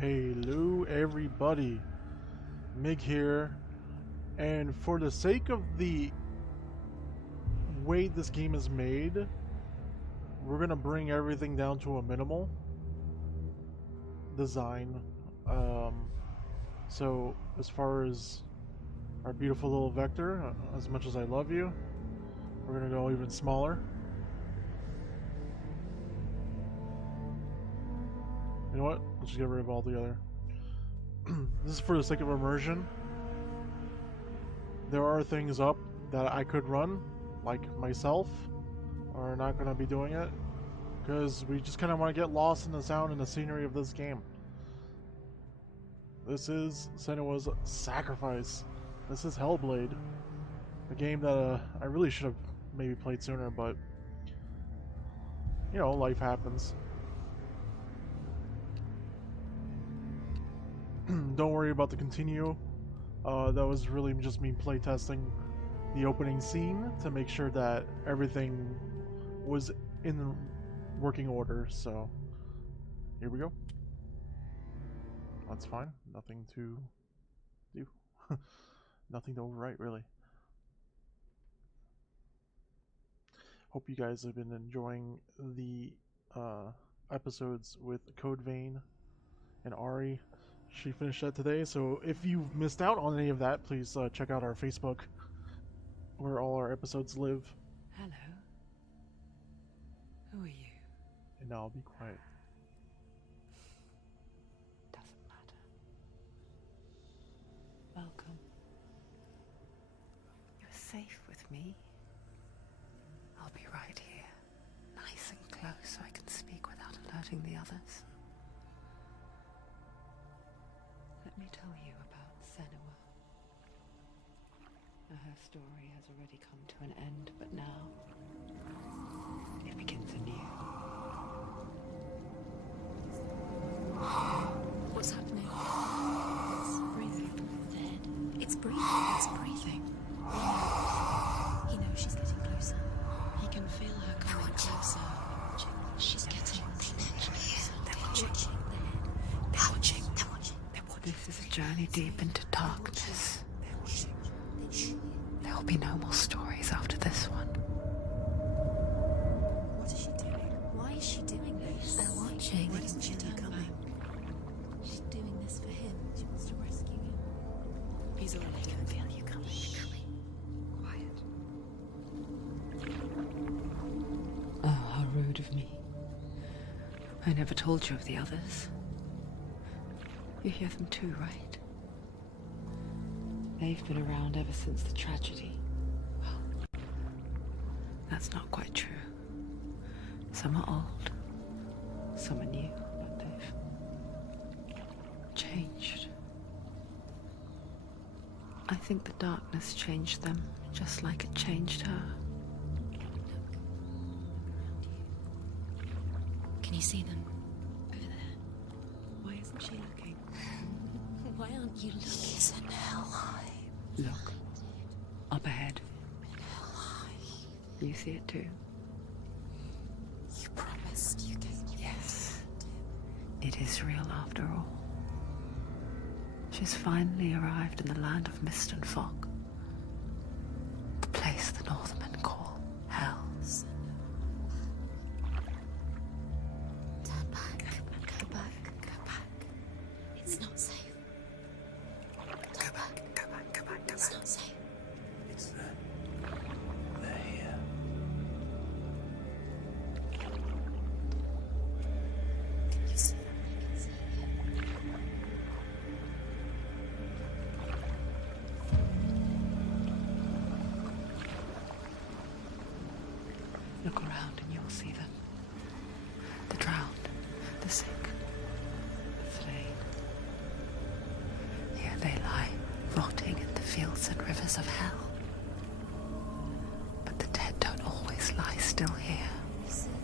Hello everybody, Mig here, and for the sake of the way this game is made, we're gonna bring everything down to a minimal design. So as far as our beautiful little vector, as much as I love you, we're gonna go even smaller. You know what? Let's just get rid of all the other. This is for the sake of immersion. There are things up that I could run, like myself, are not going to be doing it, because we just kind of want to get lost in the sound and the scenery of this game. This is Senua's Sacrifice. This is Hellblade, a game that I really should have maybe played sooner, but you know, life happens. Don't worry about the continue. That was really just me playtesting the opening scene to make sure that everything was in working order. So here we go. That's fine. Nothing to do. Nothing to overwrite, really. Hope you guys have been enjoying the episodes with Code Vein and Ari. She finished that today, so if you've missed out on any of that, please check out our Facebook, where all our episodes live. Hello. Who are you? And now I'll be quiet. Doesn't matter. Welcome. You're safe with me. I'll be right here, nice and close so I can speak without alerting the others. Let me tell you about Senua. Her story has already come to an end, but now it begins anew. What's happening? It's breathing. Dead. It's breathing. It's breathing. He knows she's getting closer. He can feel her coming closer. She's getting closer. They're watching. They're watching. They're watching. This is a journey deep into darkness. There will be no more stories after this one. What is she doing? Why is she doing this? They're watching. Why doesn't she know coming? She's doing this for him. She wants to rescue him. He's already can feel you coming. Quiet. Oh, how rude of me. I never told you of the others. You hear them too, right? They've been around ever since the tragedy. Well, that's not quite true. Some are old, some are new, but they've changed. I think the darkness changed them, just like it changed her. Can you see them? Over there. Why isn't she looking? Why aren't you looking? He's in hell high. Look, up ahead. Hell high. You see it too? You promised you gave me. Yes. It is real after all. She's finally arrived in the land of mist and fog. The place the Northmen call hell. Turn back. Go back. Go back. It's not safe. Go back. Go back. Go back. It's not safe. It's there. They're here. Can you see them? I can see it. Look around and you'll see them. The drowned, the sick, the slain. Here they lie, rotting in the fields and rivers of hell. But the dead don't always lie still here. You see them?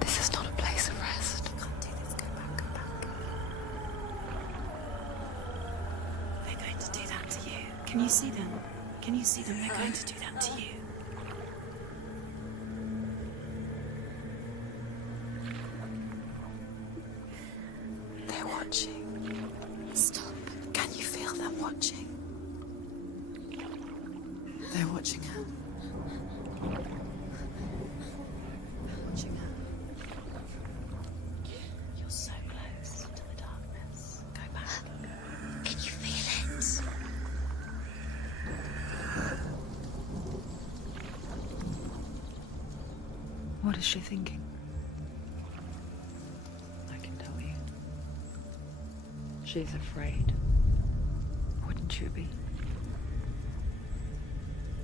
This is not a place of rest. You can't do this. Go back. Go back. They're going to do that to you. Can you see them? Can you see them? They're going to do that to you. watching. Stop. Can you feel them watching? They're watching her. Watching her. You're so close to the darkness. Go back. Can you feel it? What is she thinking? I can tell you. She's afraid. Wouldn't you be?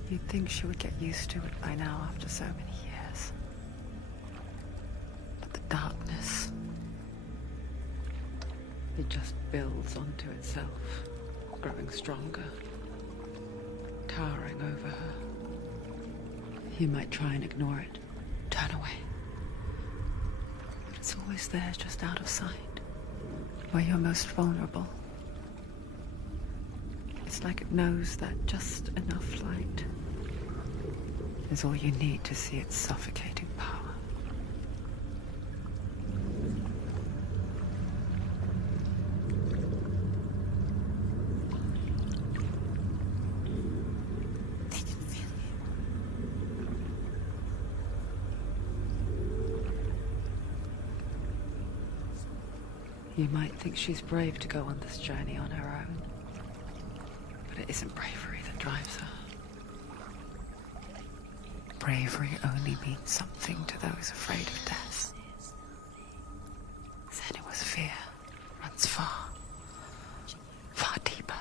You'd think she would get used to it by now after so many years. But the darkness, it just builds onto itself, growing stronger, towering over her. You might try and ignore it, turn away. But it's always there, just out of sight, where you're most vulnerable. It's like it knows that just enough light is all you need to see its suffocating power. They can feel You might think she's brave to go on this journey on her own, but it isn't bravery that drives her. Bravery only means something to those afraid of death. Senua's fear runs far, far deeper.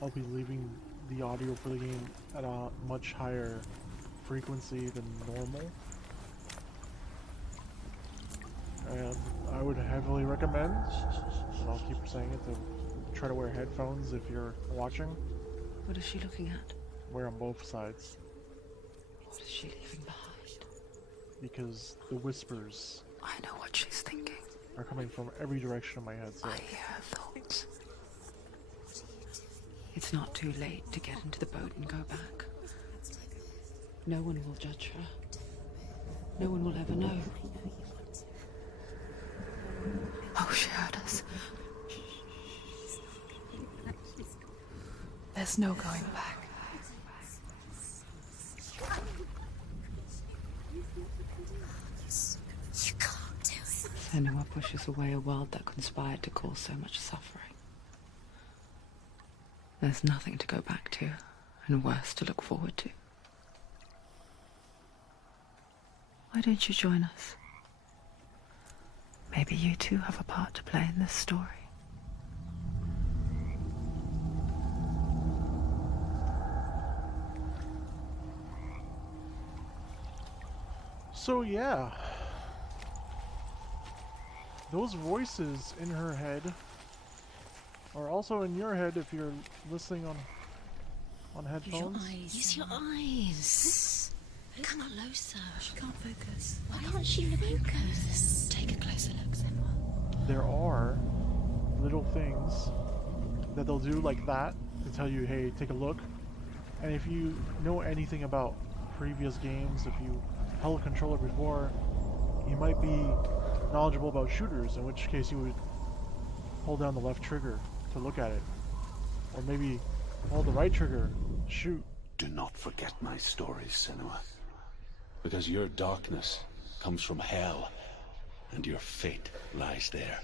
I'll be leaving the audio for the game at a much higher frequency than normal. And I would heavily recommend, and I'll keep saying it, to try to wear headphones if you're watching. What is she looking at? Wear on both sides. What is she leaving behind? Because the whispers I know what she's thinking. are coming from every direction of my head. So I hear her thoughts. It's not too late to get into the boat and go back. No one will judge her. No one will ever know. Oh, she heard us. There's no going back. You can't do it. Senua pushes away a world that conspired to cause so much suffering. There's nothing to go back to, and worse to look forward to. Why don't you join us? Maybe you too have a part to play in this story. So yeah, those voices in her head are also in your head if you're listening on Use your headphones. eyes. Use your eyes. Come closer. She can't focus. Why can't she focus? Take a closer look, Senua. There are little things that they'll do like that to tell you, hey, take a look. And if you know anything about previous games, if you held a controller before, you might be knowledgeable about shooters, in which case you would hold down the left trigger to look at it. Or maybe hold the right trigger, shoot. Do not forget my stories, Senua. Because your darkness comes from hell, and your fate lies there.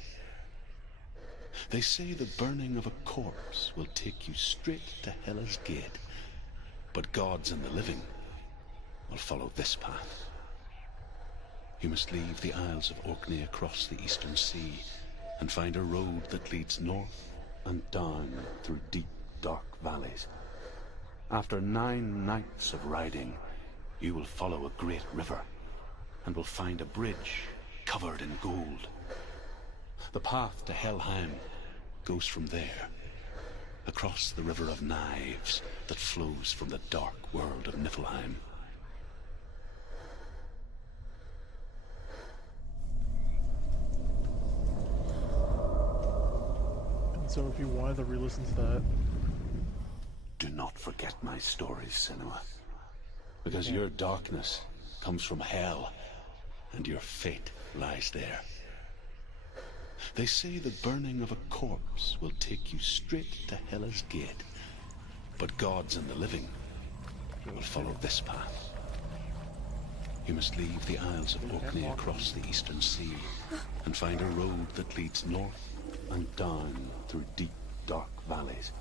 They say the burning of a corpse will take you straight to Hela's gate, but gods and the living will follow this path. You must leave the Isles of Orkney across the eastern sea, and find a road that leads north and down through deep, dark valleys. After 9 nights of riding, you will follow a great river, and will find a bridge covered in gold. The path to Helheim goes from there, across the river of knives that flows from the dark world of Niflheim. so if you wanted to re-listen to that. Do not forget my stories, Senua. Because your darkness comes from hell, and your fate lies there. They say the burning of a corpse will take you straight to Hela's gate. But gods and the living will follow this path. You must leave the Isles of Orkney across the eastern sea and find a road that leads north and down through deep, dark valleys.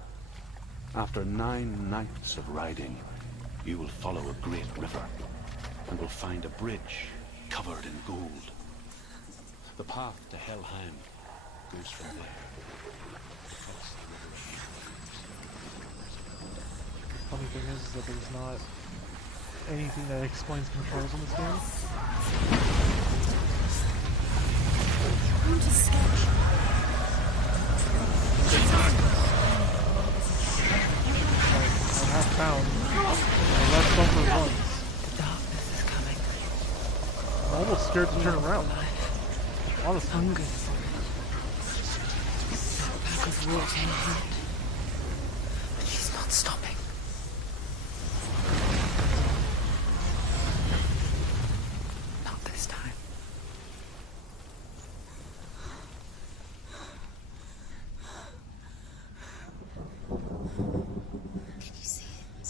After 9 nights of riding, you will follow a great river and will find a bridge covered in gold. The path to Helheim goes from there. Funny thing is that there's not anything that explains controls in this game. I'm just scared. I have found the left bumper once. The darkness is coming. I'm almost scared to turn around. Honestly. Hungry for it. Pack of water in hand. But she's not stopping. Not this time. Can you see it?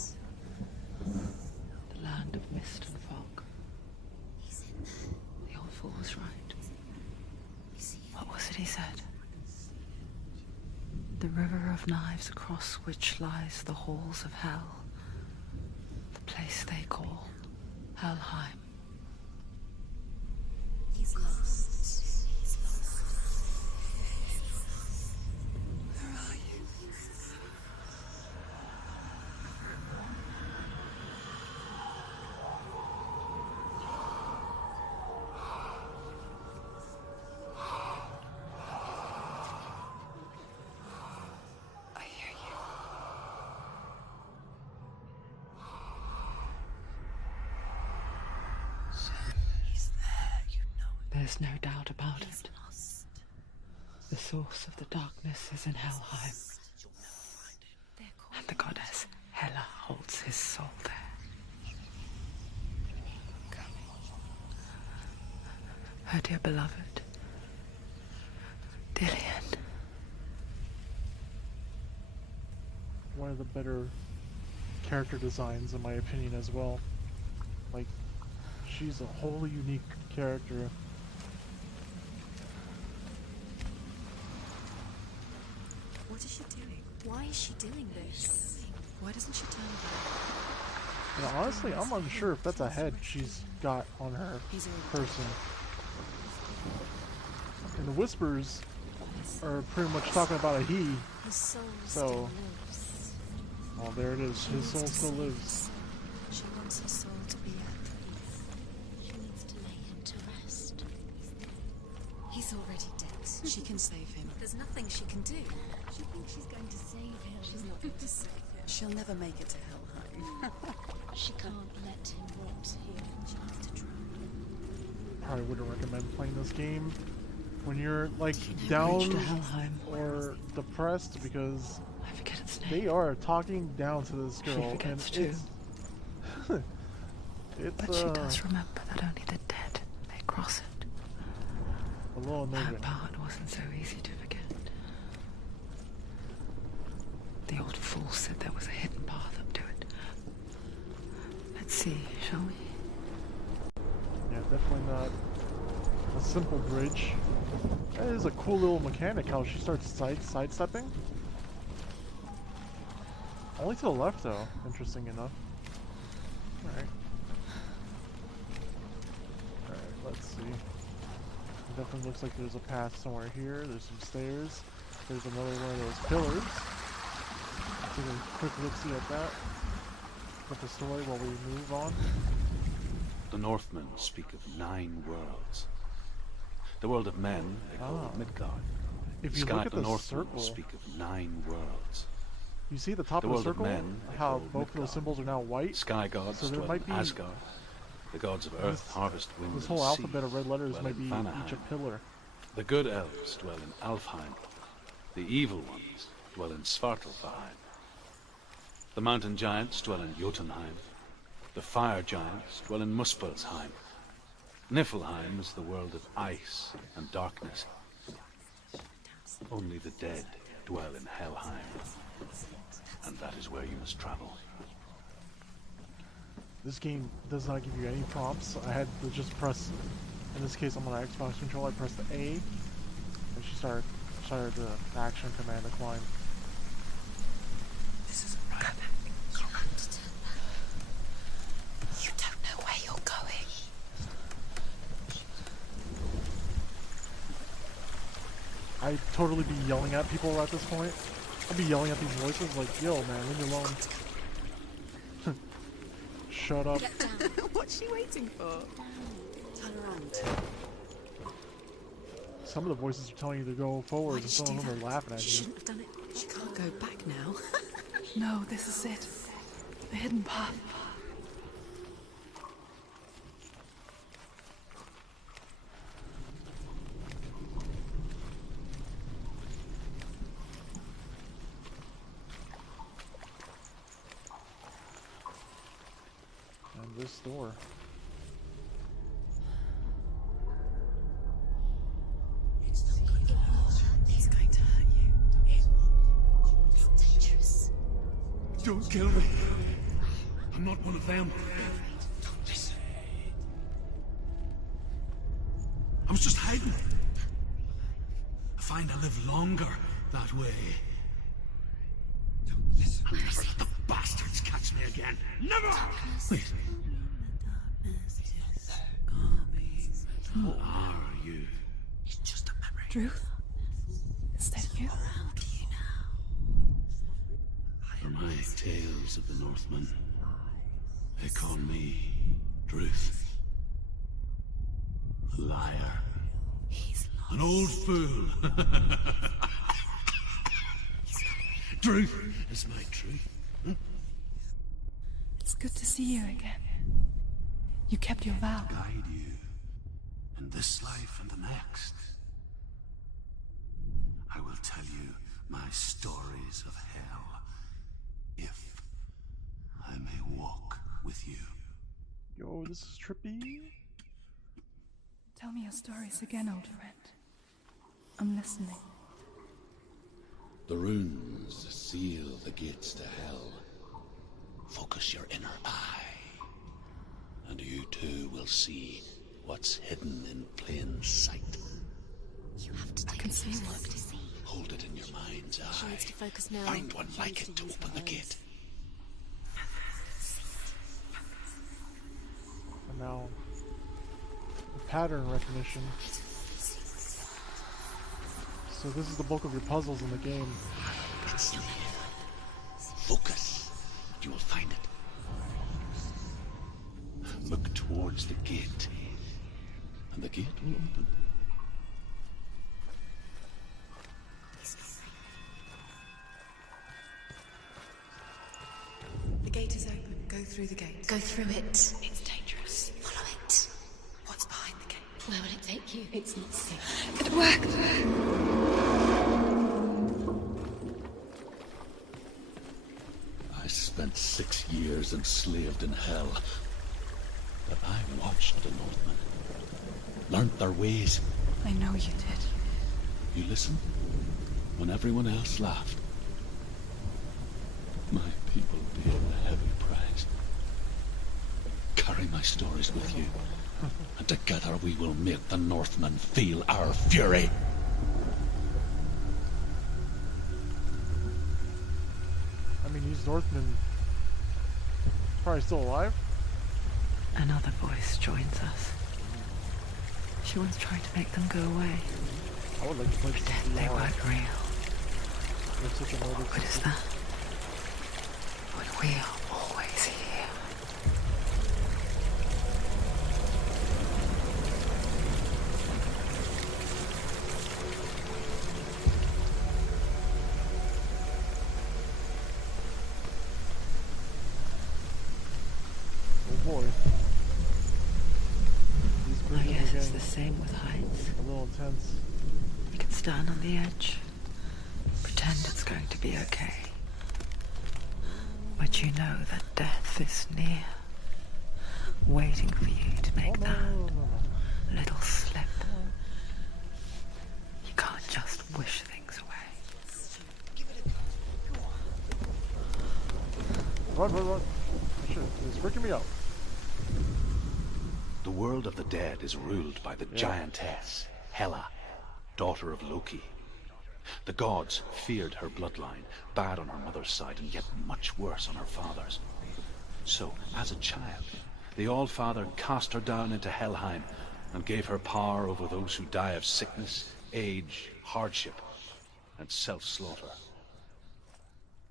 The land of mist and fog. He's in there. The old fool was right. You see it? What was it he said? The river of knives across which lies the halls of hell. The place they call Helheim. He's lost. He's lost. Where are you? I hear you. He's there, you know it. There's no doubt about He's it. lost. The source of the darkness is in Helheim, They're calling and the goddess Hela holds his soul there. Her dear beloved, Dillian. One of the better character designs in my opinion as well. Like, she's a wholly unique character. What is she doing? Why is she doing this? Why doesn't she turn around? And honestly, I'm unsure if that's a head she's got on her He's already person. And the whispers are pretty much talking about a he. His soul So- still lives. Oh, there it is. His soul still lives. She wants her soul to be at peace. She needs to lay him to rest. He's already dead. She can save him. There's nothing she can do. She thinks she's going to save him. She's not going to save him. She'll never make it to Helheim. She can't let him rot here. She needs to try. Probably wouldn't recommend playing this game when you're like Reach down to Helheim. or depressed, because I forget its name. they are talking down to this She girl, and forgets too. it's But she does remember that only the dead may cross it. a little That unnerving. part wasn't so easy to forget. The old fool said there was a hidden path up to it. Let's see, shall we? Yeah, definitely not a simple bridge. That is a cool little mechanic how she starts sidestepping. Only to the left though, interesting enough. Alright. Alright, let's see. It definitely looks like there's a path somewhere here. There's some stairs. There's another one of those pillars. Take a quick look see at that. With the story while we move on. The Northmen speak of 9 worlds. The world of men they call Ah. Midgard. If you Sky look at the the Northmen circle, speak of 9 worlds. you see at the top The of the world of circle men they how call both those Midgard. symbols are now white. Sky gods So there dwell might in be- Asgard. The gods of earth, harvest, wind, This and whole sea alphabet of red letters dwell might in be Vanaheim. each a pillar. The good elves dwell in Alfheim. The evil ones dwell in Svartalfheim. The mountain giants dwell in Jotunheim. The fire giants dwell in Muspelheim. Niflheim is the world of ice and darkness. Only the dead dwell in Helheim. And that is where you must travel. This game does not give you any prompts. I had to just press, in this case I'm on an Xbox controller, I pressed the A, and she started the action command to climb. This isn't right. You have to turn back. You don't know where you're going. I'd totally be yelling at people at this point. I'd be yelling at these voices like, yo man, leave me alone. Shut up. Get down. What's she waiting for? Turn around. Some of the voices are telling you to go forward, and some of them are laughing at She you. shouldn't have done it. She can't go back now. No, this is it. The hidden path. And this door. He's going to hurt you. It's dangerous. Don't kill me. I'm not one of them. Don't listen. I was just hiding. I find I live longer that way. Don't listen. I'll never let the bastards catch me again. Never! Wait. Who are you? It's just a memory. Truth? Is that you? Around you now. For my tales of the Northmen, they call me Druth. A liar. He's lost. An old fool. Druth is my truth. It's good to see you again. You kept your vow. Guide you in this life and the next. I will tell you my stories of hell, if I may walk with you. Yo, this is trippy. Tell me your stories again, old friend. I'm listening. The runes seal the gates to hell. Focus your inner eye, and you too will see what's hidden in plain sight. You have to take can it see to what. to see. Hold it in your mind's She eye. needs to focus now. Find one She like needs it to use open her the eyes. gate. And now, the pattern recognition. So this is the bulk of your puzzles in the game. It's here. Focus, and you will find it. Look towards the gate, and the gate will open. The gate is open. Go through the gate. Go through it. It's dangerous. Follow it. What's behind the gate? Where will it take you? It's not safe. It worked! I spent 6 years enslaved in hell, but I watched the Northmen, learnt their ways. I know you did. You listened when everyone else laughed. My people paid a heavy price. Carry my stories with you, and together we will make the Northmen feel our fury. I mean, these Northmen probably still alive. Another voice joins us. She once tried to make them go away. I would like to play this Pretend they VR. weren't real. There's such a motive. What is that? But we are always here. Oh boy. These I bridges guess are it's getting the same with heights. a little intense. You can stand on the edge, Pretend it's going to be okay. But you know that death is near, waiting for you to make that little slip. You can't just wish things away. Run. Shit, it's freaking me out. The world of the dead is ruled by the giantess, Hela, daughter of Loki. The gods feared her bloodline, bad on her mother's side and yet much worse on her father's. So, as a child, the All-Father cast her down into Helheim and gave her power over those who die of sickness, age, hardship, and self-slaughter.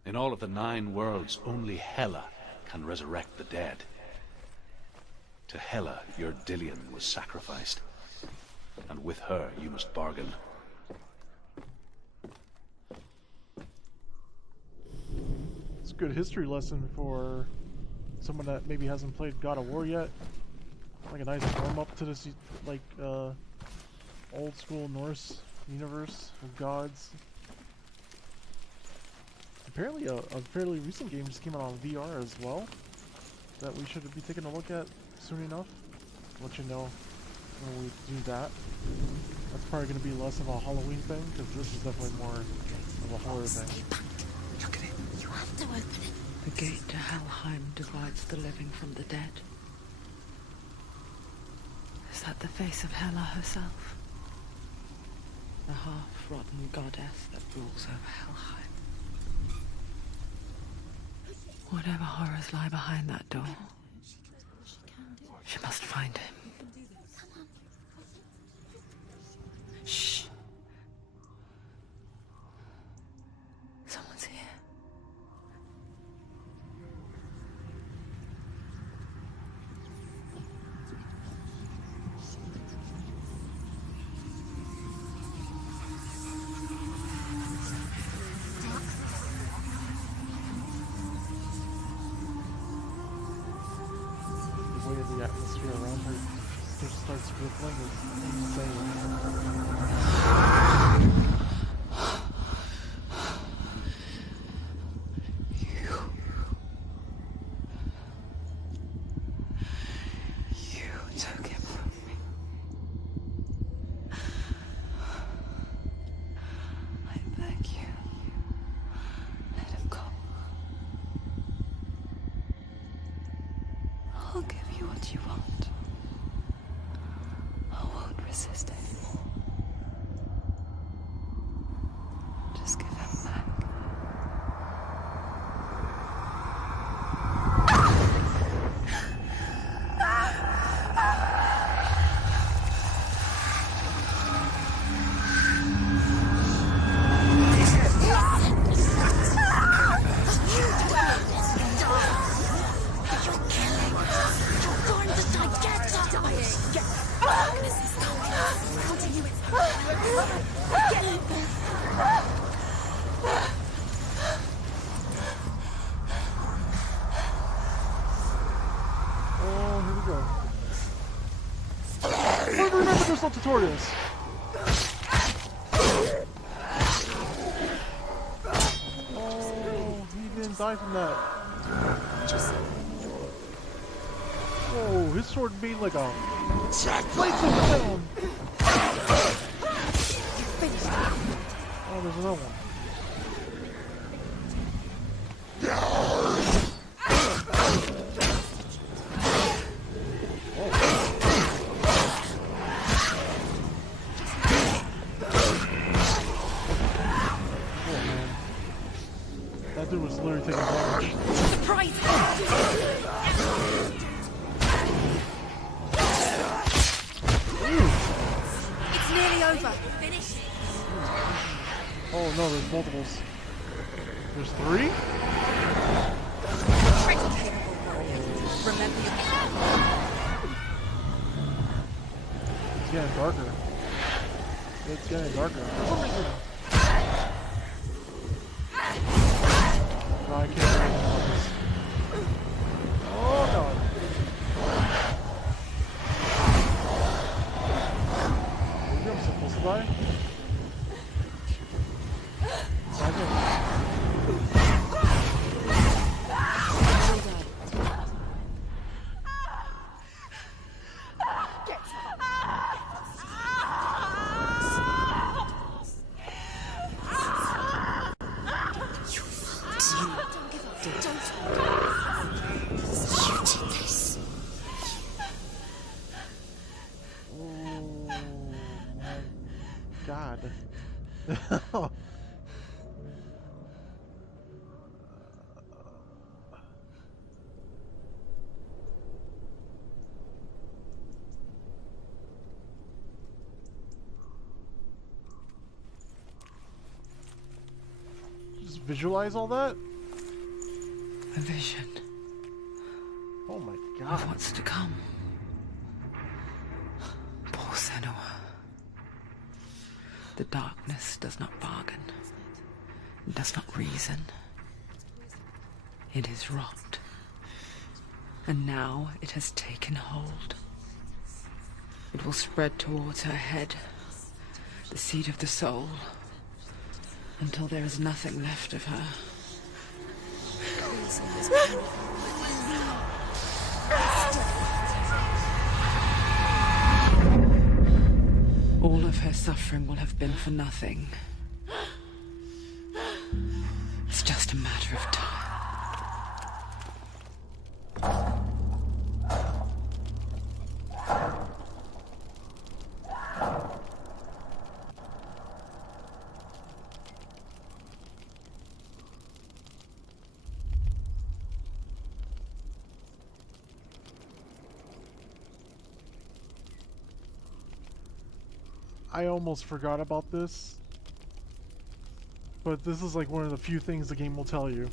In all of the 9 worlds, only Hela can resurrect the dead. To Hela, your Dillion was sacrificed, and with her you must bargain. It's a good history lesson for someone that maybe hasn't played God of War yet. Like a nice warm up to this, like, old school Norse universe of gods. Apparently a fairly recent game just came out on VR as well that we should be taking a look at soon enough. I'll let you know when we do that. That's probably going to be less of a Halloween thing, because this is definitely more of a horror thing. Look at it. You have to open it. The gate to Helheim divides the living from the dead. Is that the face of Hela herself? The half-rotten goddess that rules over Helheim. Whatever horrors lie behind that door, she must find him. Shh. Someone's here. The atmosphere around her just starts rippling is insane. You took him from me. I beg you, let him go. I'll give you what you want. I won't resist anymore. Just give him back. Oh, here we go. But remember, there's no tutorials. Oh, he didn't die from that. Whoa, his sword made like a lights him down. Oh, there's another one. That dude was literally taking damage. Surprise! It's nearly over. Finish. Oh no, there's multiples. There's 3? Remember your... It's getting darker. It's getting darker. For some reason. No, I can't do anything about this. Oh god. Maybe I'm supposed to die? God. Just visualize all that? A vision Oh my of God. what's to come. Poor Senua. The darkness does not bargain. It does not reason. It is rot. And now it has taken hold. It will spread towards her head, the seat of the soul, until there is nothing left of her. All of her suffering will have been for nothing. It's just a matter of time. I almost forgot about this, but this is like one of the few things the game will tell you.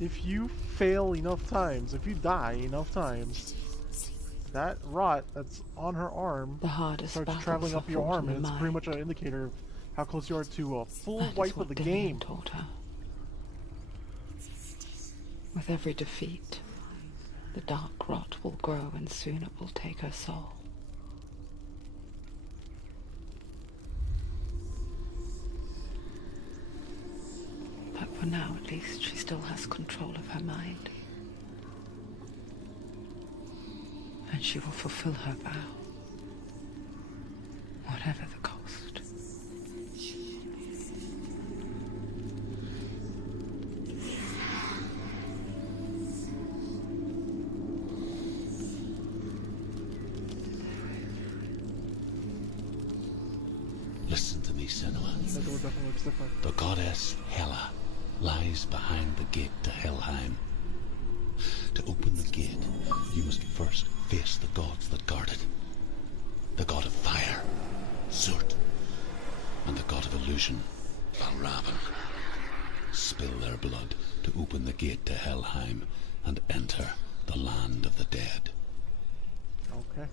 If you fail enough times, if you die enough times, that rot that's on her arm The hardest starts battles traveling are up your fought arm, in and the it's pretty much mind. an indicator of how close you are to a full That is wipe what of the Dillian game. taught her. With every defeat, the dark rot will grow, and soon it will take her soul. But for now, at least, she still has control of her mind. And she will fulfill her vow, whatever the cost. Listen to me, Senua. That door definitely looks different. The goddess Hela lies behind the gate to Helheim. To open the gate, you must first face the gods that guard it. The god of fire, Zurt, and the god of illusion, Valravan. Spill their blood to open the gate to Helheim and enter the land of the dead. Okay.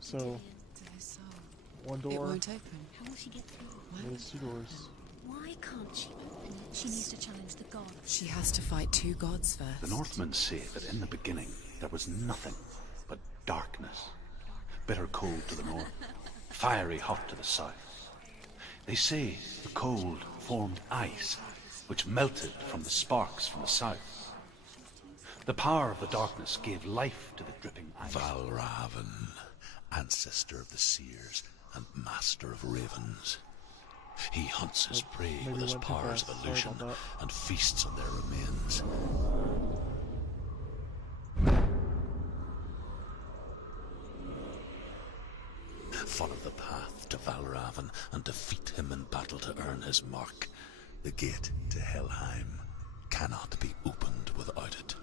So, To her soul. one It door, won't open. How will she get through? there's two doors. Why can't she open it? She needs to challenge the gods. She has to fight two gods first. The Northmen say that in the beginning there was nothing but darkness. Bitter cold to the north, fiery hot to the south. They say the cold formed ice, which melted from the sparks from the south. The power of the darkness gave life to the dripping ice. Valravan, ancestor of the seers and master of ravens. He hunts his prey maybe with his went too powers fast. of Sorry illusion about that. and feasts on their remains. Follow the path to Valravan and defeat him in battle to earn his mark. The gate to Helheim cannot be opened without it.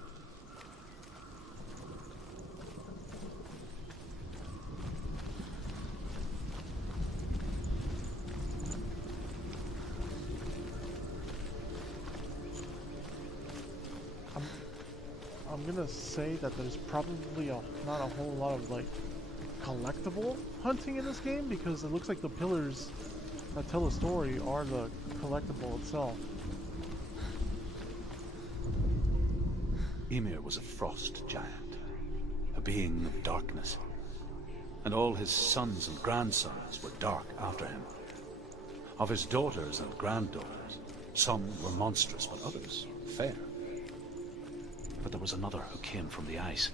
I'm gonna say that there's probably not a whole lot of like collectible hunting in this game, because it looks like the pillars that tell the story are the collectible itself. Ymir was a frost giant, a being of darkness, and all his sons and grandsons were dark after him. Of his daughters and granddaughters, some were monstrous, but others fair. But there was another who came from the ice.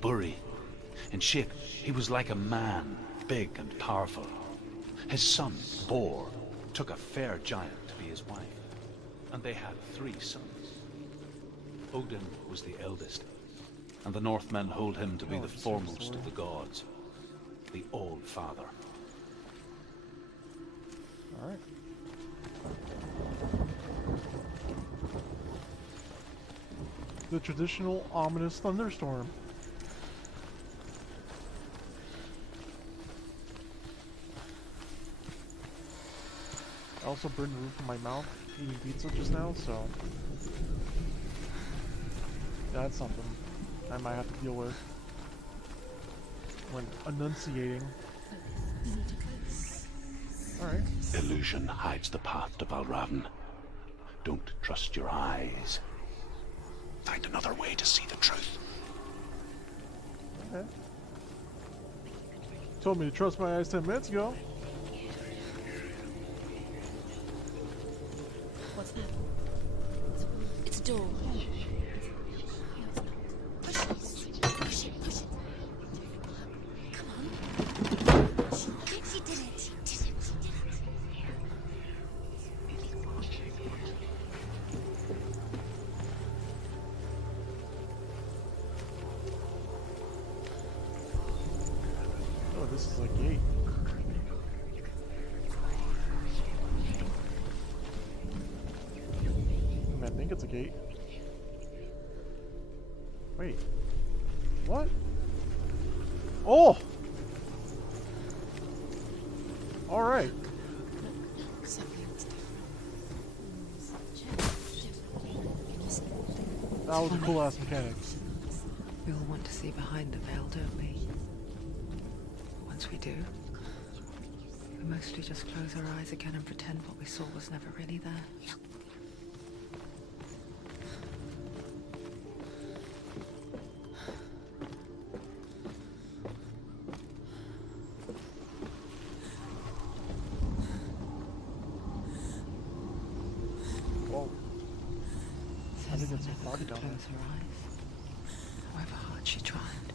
Buri. In shape, he was like a man, big and powerful. His son, Bor, took a fair giant to be his wife, and they had 3 sons. Odin was the eldest, and the Northmen hold him to be the foremost of the gods. the Old Father. Alright. The traditional ominous thunderstorm. I also burned the roof of my mouth eating pizza just now, so that's something I might have to deal with when enunciating. Alright. Illusion hides the path to Valravn. Don't trust your eyes. Find another way to see the truth. Okay. Told me to trust my eyes 10 minutes ago. What's that? It's a door. Push it. Push it. Push it. Come on. She did it. She did it. She did it. Oh, this is a gate. I think it's a gate. Wait. What? Oh! Alright. Something's different. That was a cool ass mechanic. We all want to see behind the veil, don't we? Once we do, we mostly just close our eyes again and pretend what we saw was never really there. Whoa. I think Senua it's never foggy could down there. close her eyes, however hard she tried.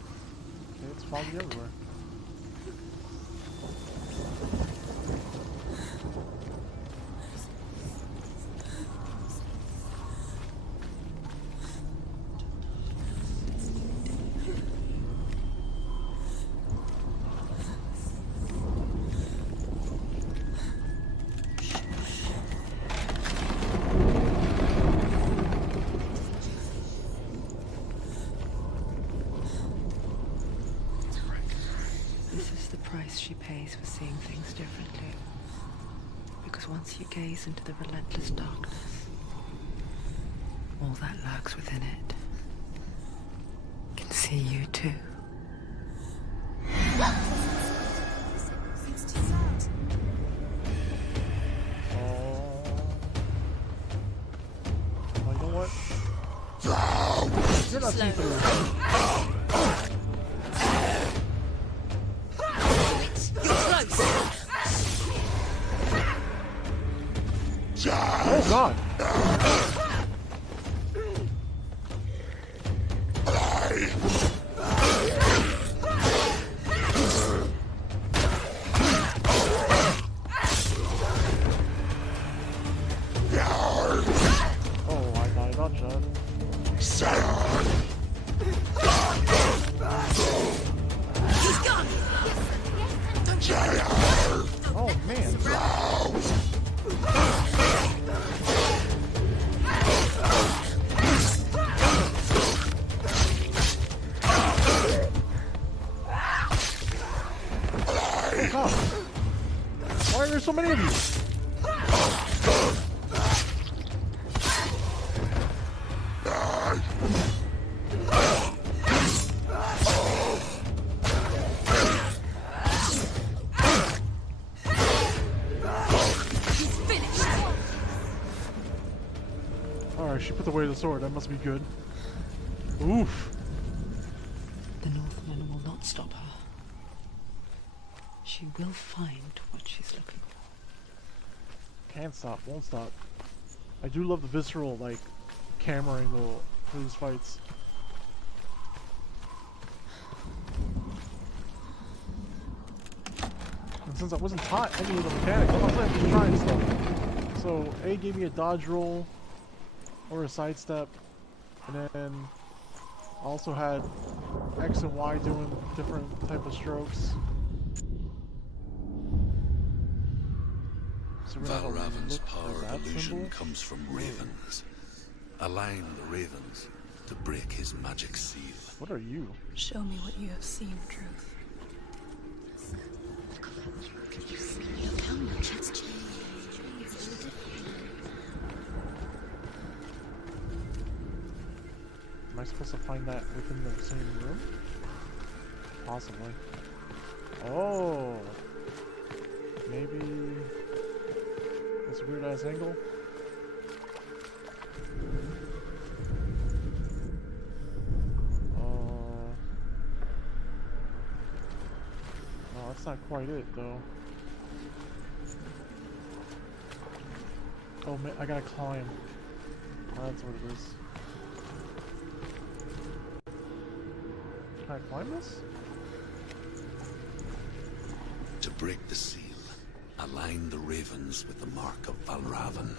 Okay, it's foggy everywhere. This is the price she pays for seeing things differently. Because once you gaze into the relentless darkness, all that lurks within it can see you too. It's too sad. Oh. Well, you know what? You're not Slow. see-through. Oh god! Oh, I thought I dodged that. He's gone. Oh man! Oh god! Why are there so many of you? Alright, she put away the sword. That must be good. Oof. The Northman will not stop her. She will find what she's looking for. Can't stop, won't stop. I do love the visceral, like, camera angle for these fights. And since I wasn't taught any of the mechanics, I'm not playing just trying stuff. So, A gave me a dodge roll, or a sidestep, and then also had X and Y doing different type of strokes. So we're gonna Valravan's look power for of that illusion symbol? comes from ravens. Align the ravens to break his magic seal. What are you? Show me what you have seen, Truth. Look how much it's changed. Am I supposed to find that within the same room? Possibly. Oh! Maybe this weird ass angle? No, that's not quite it though. Oh man, I gotta climb. Oh, that's what it is. Can I climb this? To break the seal, align the ravens with the mark of Valravan.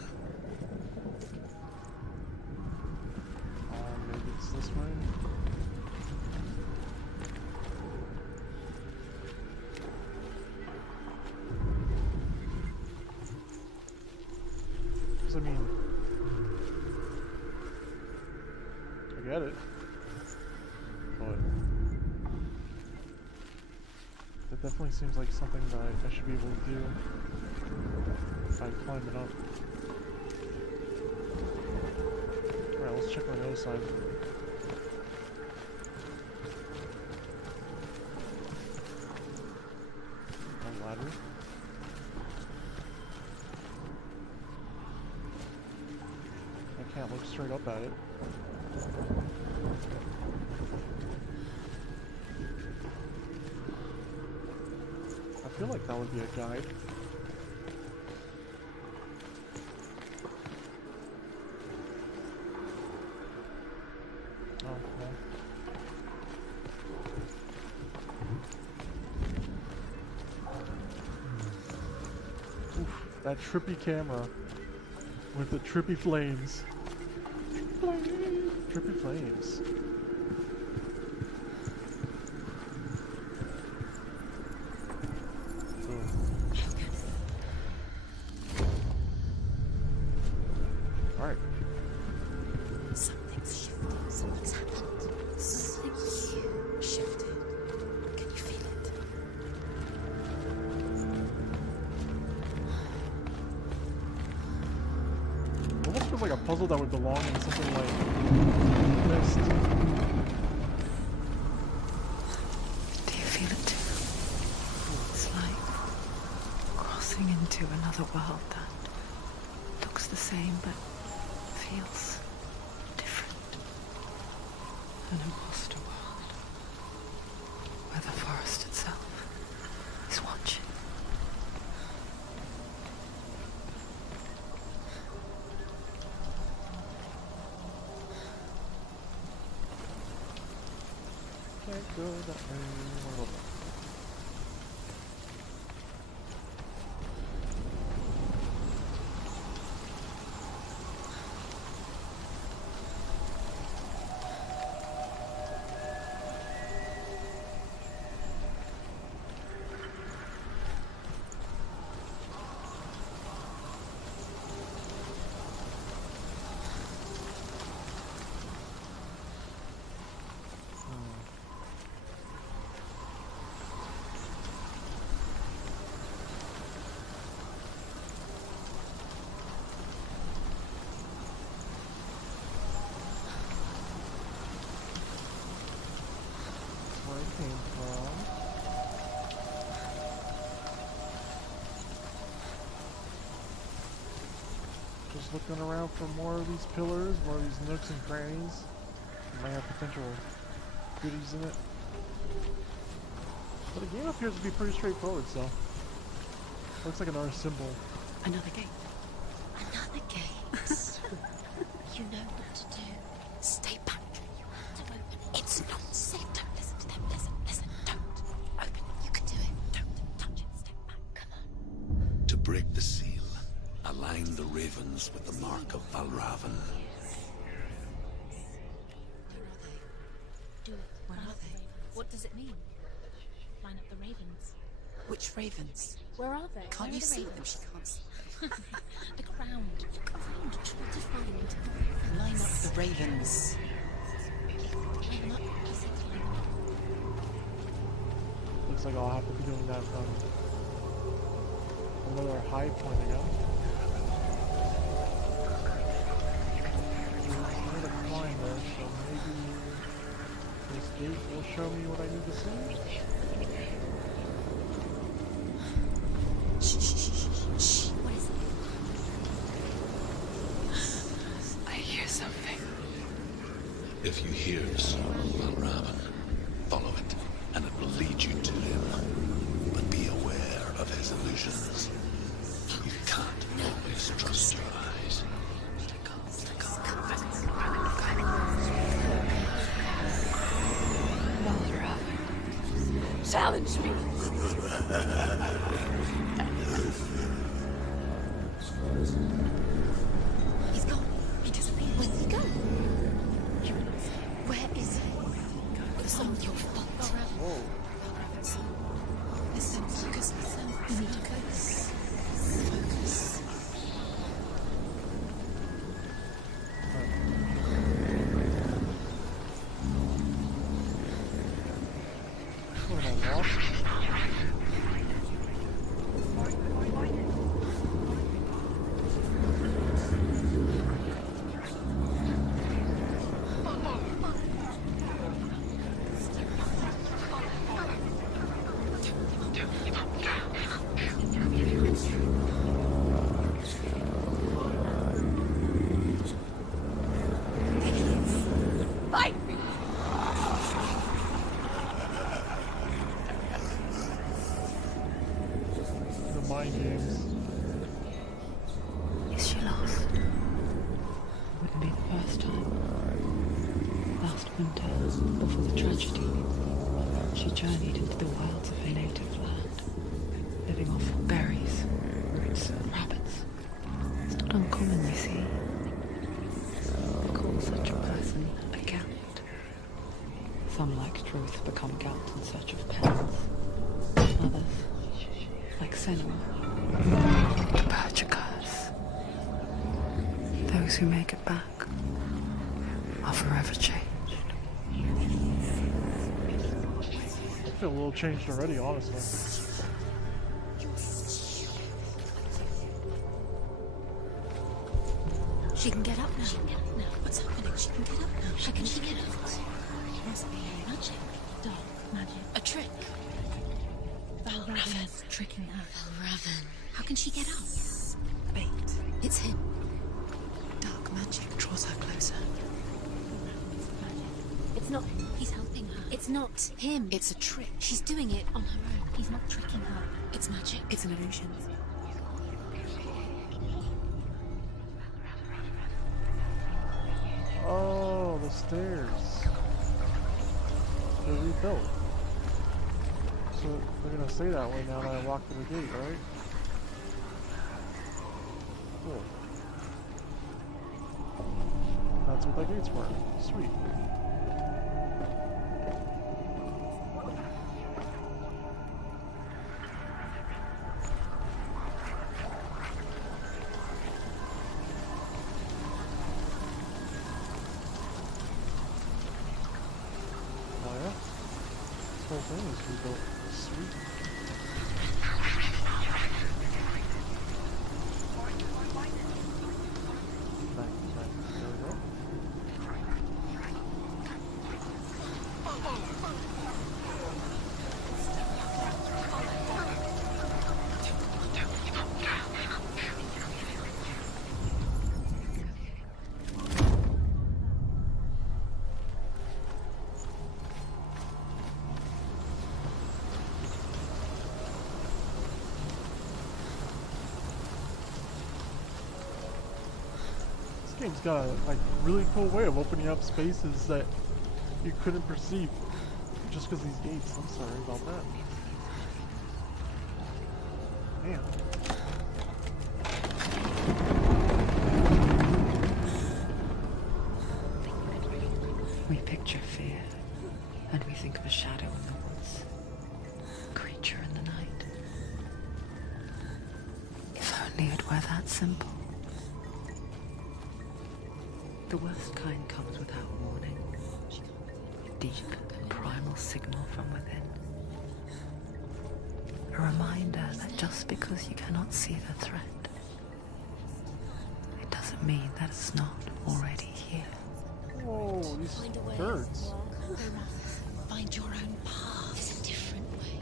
Maybe it's this way. What does it mean? I get it. But that definitely seems like something that I should be able to do if I climb it up. Alright, let's check on the other side. A ladder. I can't look straight up at it. I feel like that would be a guide. Oh, well. Oof, that trippy camera with the trippy flames. Trippy flames. Alright. Something's shifted. Something's happened. Something huge shifted. Can you feel it? It almost feels like a puzzle that would belong in something like this. Do you feel it too? It's like crossing into another world that looks the same but feels different. An imposter world where the forest itself is watching. Can't go that way. Wanna go back. Where it came from. Just looking around for more of these pillars, more of these nooks and crannies. Might have potential goodies in it. But the game appears to be pretty straightforward, so. Looks like another symbol. Another gate. Another gate. You know what to do. Stay back. You have to open. It's not safe. Don't listen to them. Listen. Don't. Open. You can do it. Don't touch it. Step back. Come on. To break the seal, align the ravens with the mark of Valravan. Where are they? Do it. Where are they? What does it mean? Line up the ravens. Which ravens? Where are they? Can't Where you are the see them? ravens? She can't see. Look around. Look around. Try to find. Line up the ravens. Line them up. He said to line them up. Looks like I'll have to be doing that from another high point again. There's another climb there, so maybe this gate will show me what I need to see. Shh, shh, shh, shh, shh. What is it? I hear something. If you hear Valravan, follow it, and it will lead you to him. But be aware of his illusions. You can't always trust your eyes. Challenge me. He's gone. He disappeared. Where did he go? Where is he? It's all your fault. Whoa. Listen, focus, listen. You need to Focus. Focus. What am I lost? Fight me. The mind games. Is she lost? Wouldn't be the first time. Last winter, before the tragedy, she journeyed into the wilds of her native land, living off berries, roots, and rabbits. It's not uncommon, you see. They call such a person a gout. Some, like Truth, become gout in search of pens. Others, like Senua, purge a curse. Those who make it back are forever changed. I feel a little changed already, honestly. She can get up now. She can get up now. What's happening? She can get up now. How can she get up? It must be magic. Dark magic. A trick. Valravan's tricking her. Valravan. How can she get up? Bait. It's him. Dark magic draws her closer. It's not him. He's helping her. It's not him. It's a trick. She's doing it on her own. He's not tricking her. It's magic. It's an illusion. Oh, the stairs. They're rebuilt. So they're gonna stay that way now that I walk through the gate, right? Cool. That's what that gate's for. Sweet. Oh yeah? This whole thing is rebuilt. Sweet. Nice. There we go. This game's got a like really cool way of opening up spaces that you couldn't perceive just because these gates. I'm sorry about that. Man. We picture fear, and we think of a shadow in the woods, a creature in the night. likely it were that simple. The worst kind comes without warning. A deep, primal signal from within. A reminder that just because you cannot see the threat, it doesn't mean that it's not already here. Whoa, these Find a way. birds. Find your own path. It's a different way.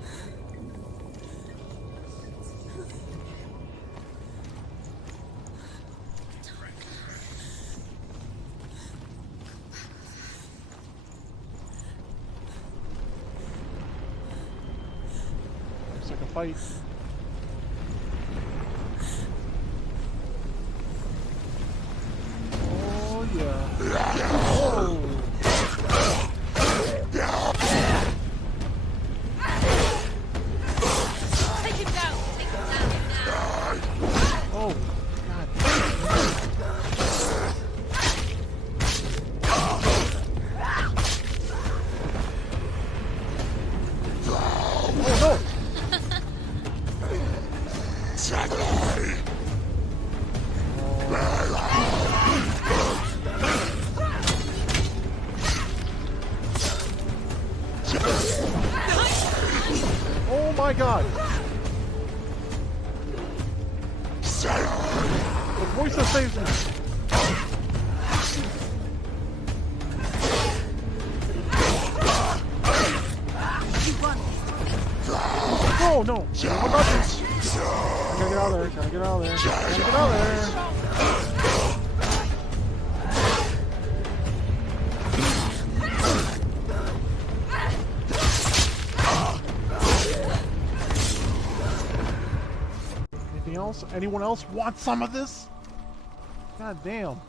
Looks like a fight. Oh yeah. Oh. Take him down. Take him down. Oh, God. Oh, no. Oh my God. The voice that saves me. Oh no! What about this? I gotta get out of there, gotta get out of there, gotta get out of there! Anything else? Anyone else want some of this? God damn.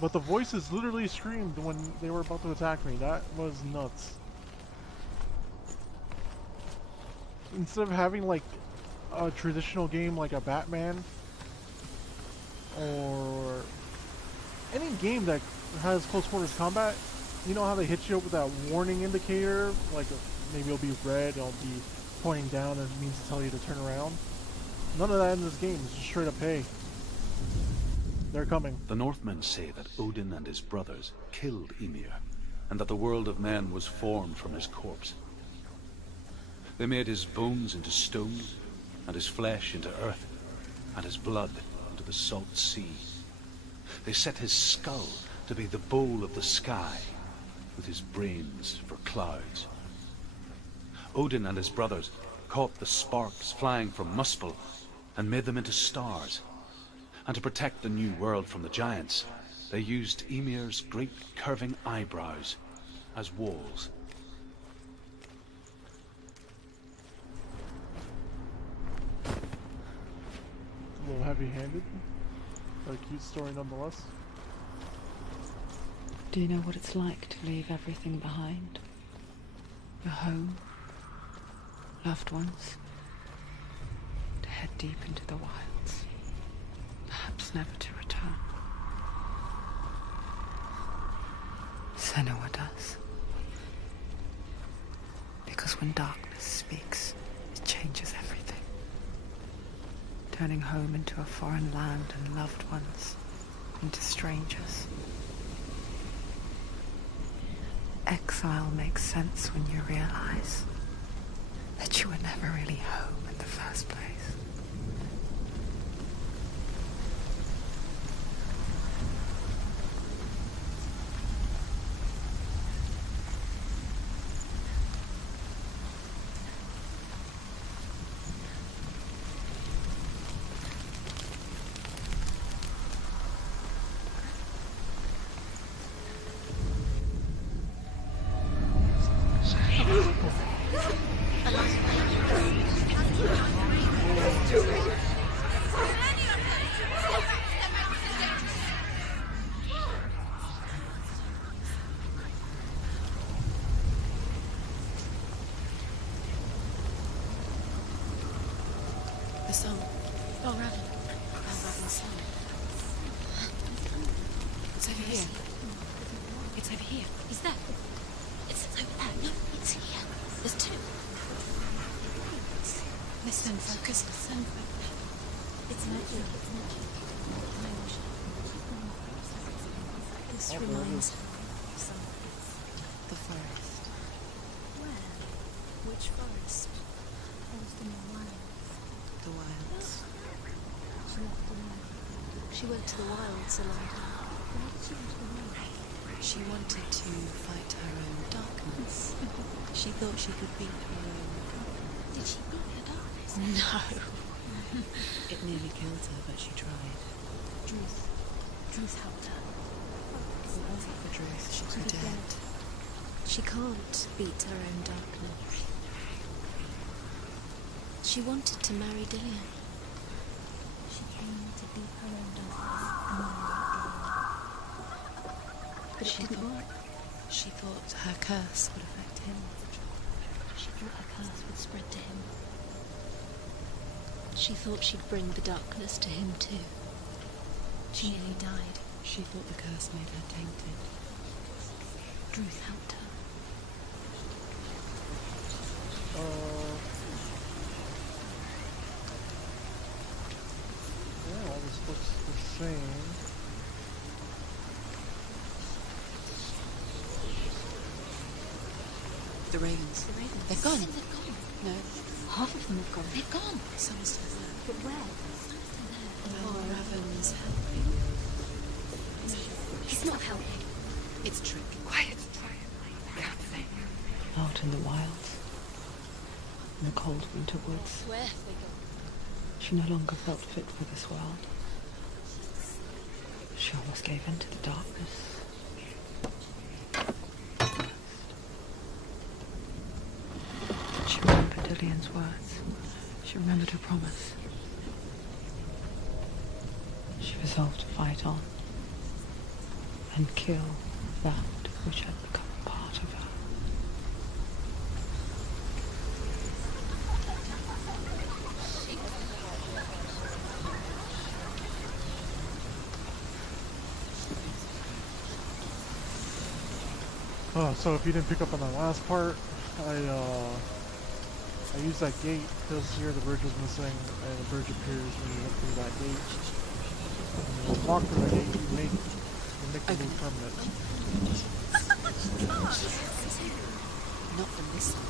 But the voices literally screamed when they were about to attack me. That was nuts. Instead of having like a traditional game like a Batman or any game that has close quarters combat, you know how they hit you up with that warning indicator, like maybe it'll be red, it'll be pointing down and it means to tell you to turn around. None of that in this game. It's just straight up, hey, they're coming. The Northmen say that Odin and his brothers killed Ymir, and that the world of men was formed from his corpse. They made his bones into stone, and his flesh into earth, and his blood into the salt sea. They set his skull to be the bowl of the sky, with his brains for clouds. Odin and his brothers caught the sparks flying from Muspel and made them into stars. And to protect the new world from the giants, they used Ymir's great curving eyebrows as walls. A little heavy-handed, but a cute story nonetheless. Do you know what it's like to leave everything behind? Your home, loved ones, to head deep into the wilds, perhaps never to return. Senua does. Because when darkness speaks, it changes everything. Turning home into a foreign land and loved ones into strangers. Exile makes sense when you realize that you were never really home in the first place. The song. Raven. Raven's song. It's over here. It's over here. Is that? It's over there. No, it's here. There's two. Listen, focus. Listen. It's magic. It's magic. This Oh, there it reminds is. her of some place. The forest. Where? Which forest? Forest in the wilds. The wilds. She left the wild. She went to the wilds, Elida. Why did she go to the wilds? She wanted to fight her own darkness. She thought she could beat her own. Did she beat her darkness? No. It nearly killed her, but she tried. Druth helped her. If it wasn't for Druth, she'd be dead. She can't beat her own darkness. She wanted to marry Dillian. She came to beat her own darkness and marry Dillian. But it didn't work. She thought her curse would affect him. She thought her curse would spread to him. She thought she'd bring the darkness to him too. She nearly died. She thought the curse made her tainted. Druth helped her. Yeah, all this looks the same. The ravens. The ravens. They've gone. They've gone. No. Half of them have gone. They've gone. Some are still there. But where? Some are still there. Well, Raven's He's not helping. It's a trick. Quiet. Can't think. Out in the wilds. In the cold winter woods. Where have they gone? She no longer felt fit for this world. She almost gave in to the darkness. She remembered Dillian's words. She remembered her promise. She resolved to fight on and kill that which had become a part of her. Oh, so if you didn't pick up on the last part, I used that gate because here the bridge was missing, and the bridge appears when you look through that gate. When you walk through the gate, you make the move permanent. Not from this side.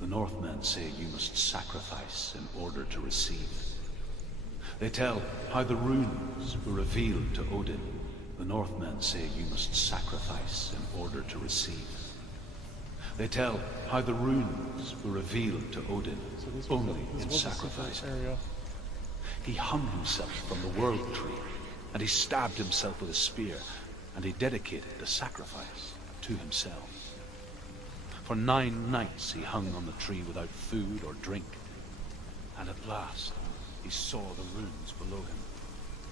The Northmen say you must sacrifice in order to receive. They tell how the runes were revealed to Odin. The Northmen say you must sacrifice in order to receive. They tell how the runes were revealed to Odin only in sacrifice. He hung himself from the world tree, and he stabbed himself with a spear, and he dedicated the sacrifice to himself. For 9 nights he hung on the tree without food or drink, and at last he saw the runes below him.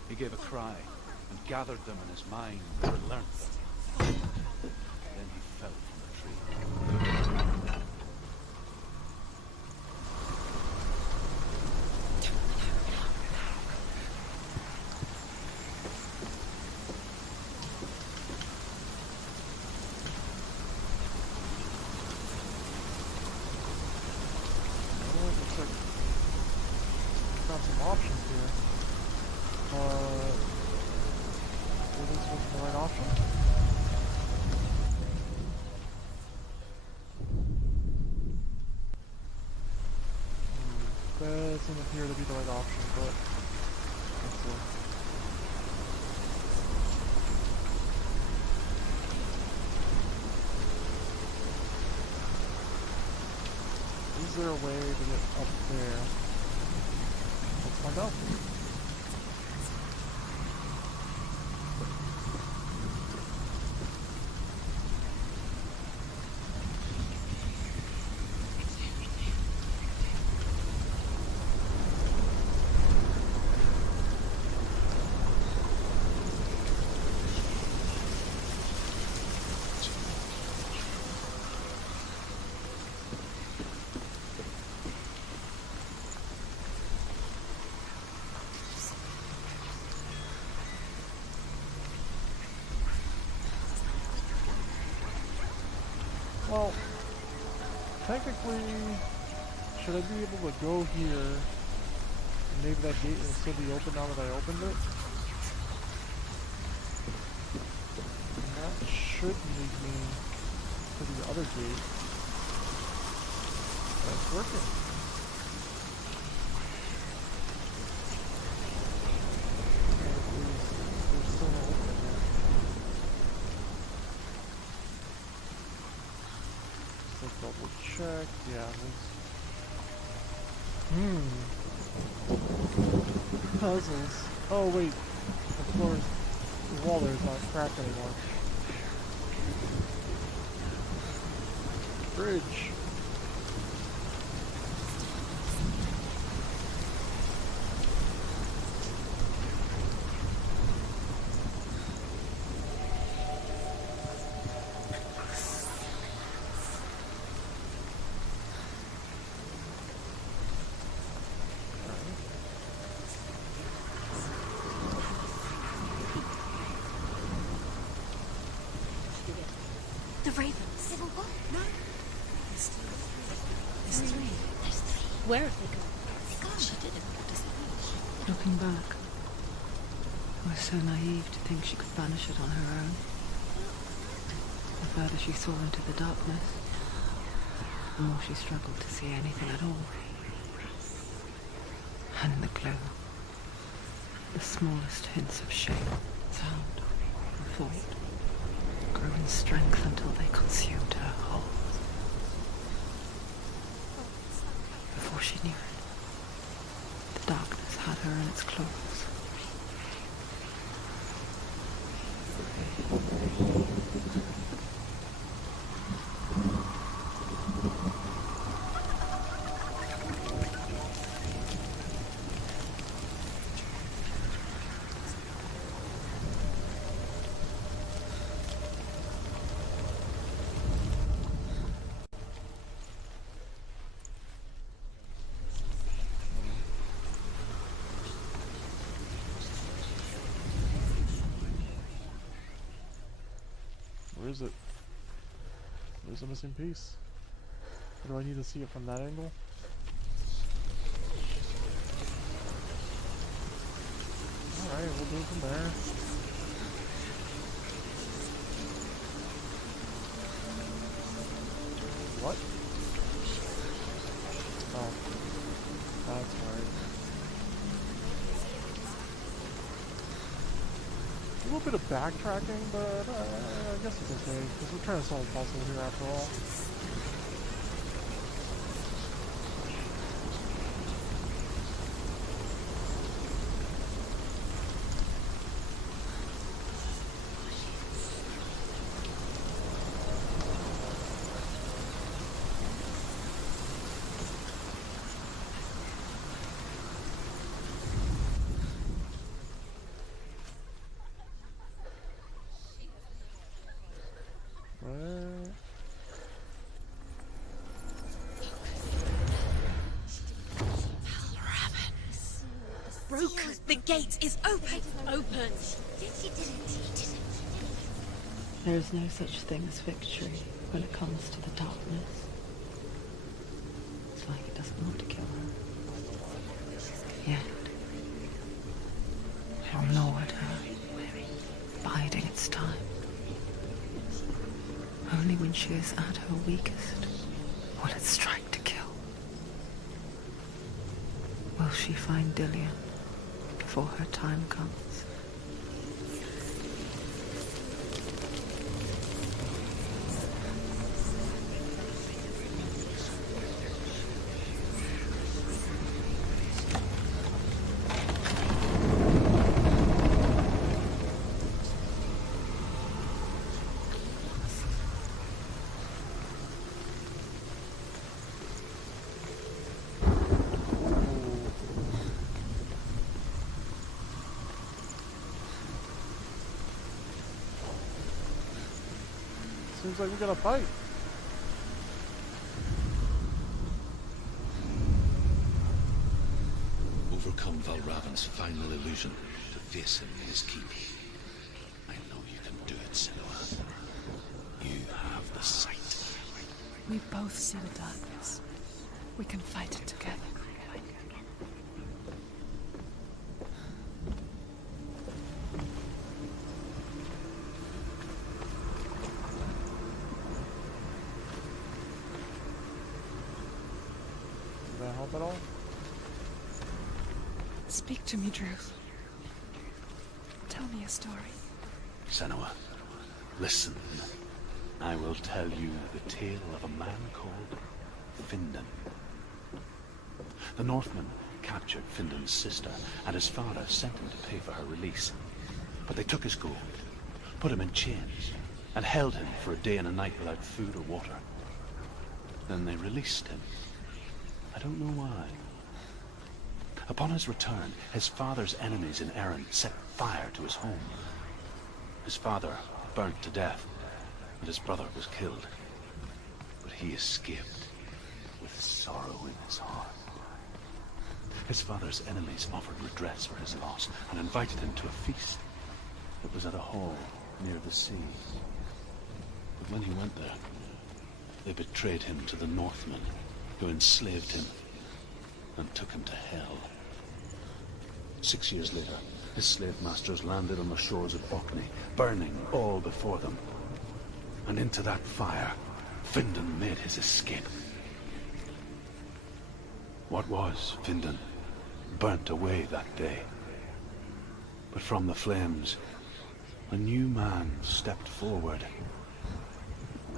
He gave a cry and gathered them in his mind or learnt them. Then he fell from the tree. Got some options here. This was the right option. Doesn't appear to be the right option, but let's see. there a way to get up there? Let's find out. Well, technically, should I be able to go here? And maybe that gate will still be open now that I opened it? And that should lead me to the other gate. That's working. There's still no opening there. Let's double check. Yeah, there's... Puzzles. Oh wait, the floor, the wall there is not cracked anymore. Bridge. The ravens. They were what? No. There's still three. There's three. There's three. Where have they gone? They're gone. She didn't. What does it mean? Looking back, I was so naive to think she could banish it on her own. The further she saw into the darkness, the more she struggled to see anything at all. And the gloom, the smallest hints of shape, sound, or thought, grew in strength until they consumed her whole. Before she knew it, the darkness had her in its claws. Where is it? There's a missing piece. Or do I need to see it from that angle? Alright, we'll do it from there. What? Oh. That's right. A little bit of backtracking, but I guess it's okay, because we're trying to solve a puzzle here after all. Broken. The gate is open. Open. There is no such thing as victory when it comes to the darkness. It's like it doesn't want to kill her. Yet, it ignored her, biding its time. Only when she is at her weakest will it strike to kill. Will she find Dillian before her time comes? Seems like we got a fight. Overcome Valravan's final illusion to face him in his keep. I know you can do it, Senua. You have the sight. We both see the darkness. We can fight it together. Does that help at all? Speak to me, Druth. Tell me a story. Senua, listen. I will tell you the tale of a man called Findan. The Northmen captured Findan's sister, and his father sent him to pay for her release. But they took his gold, put him in chains, and held him for a day and a night without food or water. Then they released him. I don't know why. Upon his return, his father's enemies in Erin set fire to his home. His father burnt to death, and his brother was killed. But he escaped with sorrow in his heart. His father's enemies offered redress for his loss and invited him to a feast. It was at a hall near the sea. But when he went there, they betrayed him to the Northmen, who enslaved him and took him to hell. 6 years later, his slave masters landed on the shores of Orkney, burning all before them. And into that fire, Findan made his escape. What was Findan burnt away that day. But from the flames, a new man stepped forward,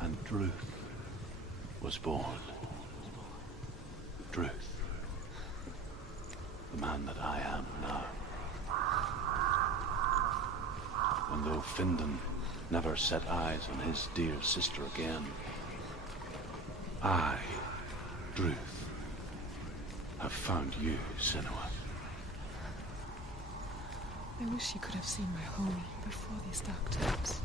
and Druth was born. Druth, the man that I am now. And though Findan never set eyes on his dear sister again, I, Druth, have found you, Senua. I wish you could have seen my home before these dark times.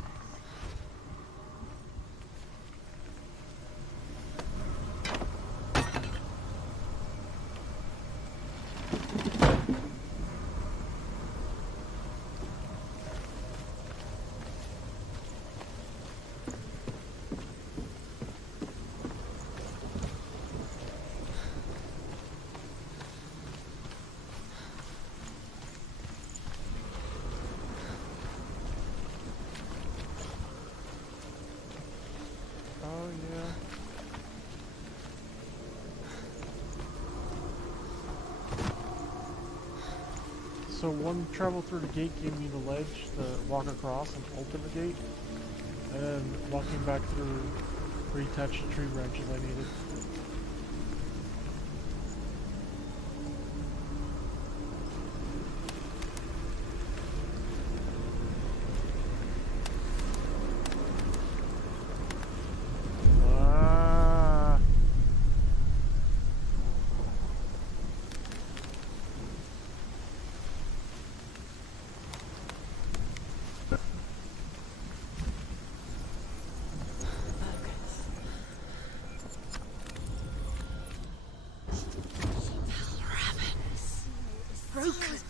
Oh, yeah. So one travel through the gate gave me the ledge to walk across and open the gate, and then walking back through reattached the tree branches I needed.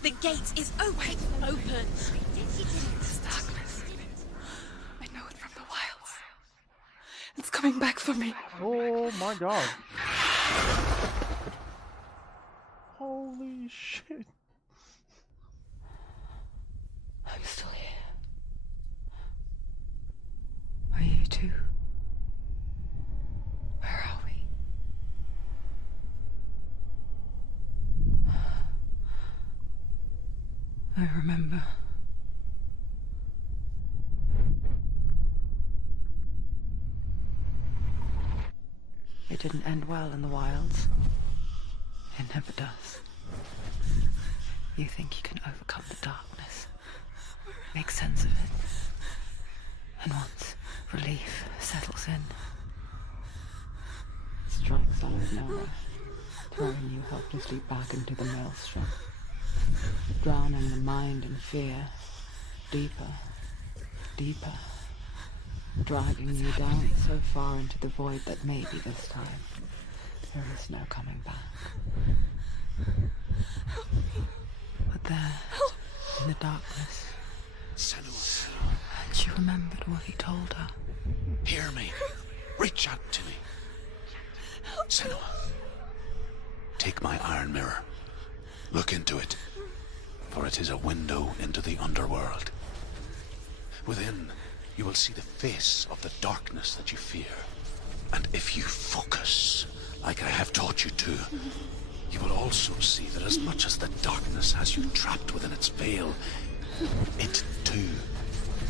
The gate is open. Open. This darkness. I know it from the wilds. It's coming back for me. Oh my god. Holy shit. I'm still here. Are you too? Where are we? I remember. It didn't end well in the wilds. It never does. You think you can overcome the darkness, make sense of it, and once relief settles in, it strikes out of nowhere, throwing you helplessly back into the maelstrom, drowning the mind in fear, deeper, deeper, dragging you down so far into the void that maybe this time there is no coming back. But there, in the darkness, Senua, she remembered what he told her. hear me. Reach out to me. Senua, take my iron mirror. Look into it, for it is a window into the underworld. Within, you will see the face of the darkness that you fear. And if you focus, like I have taught you to, you will also see that as much as the darkness has you trapped within its veil, it too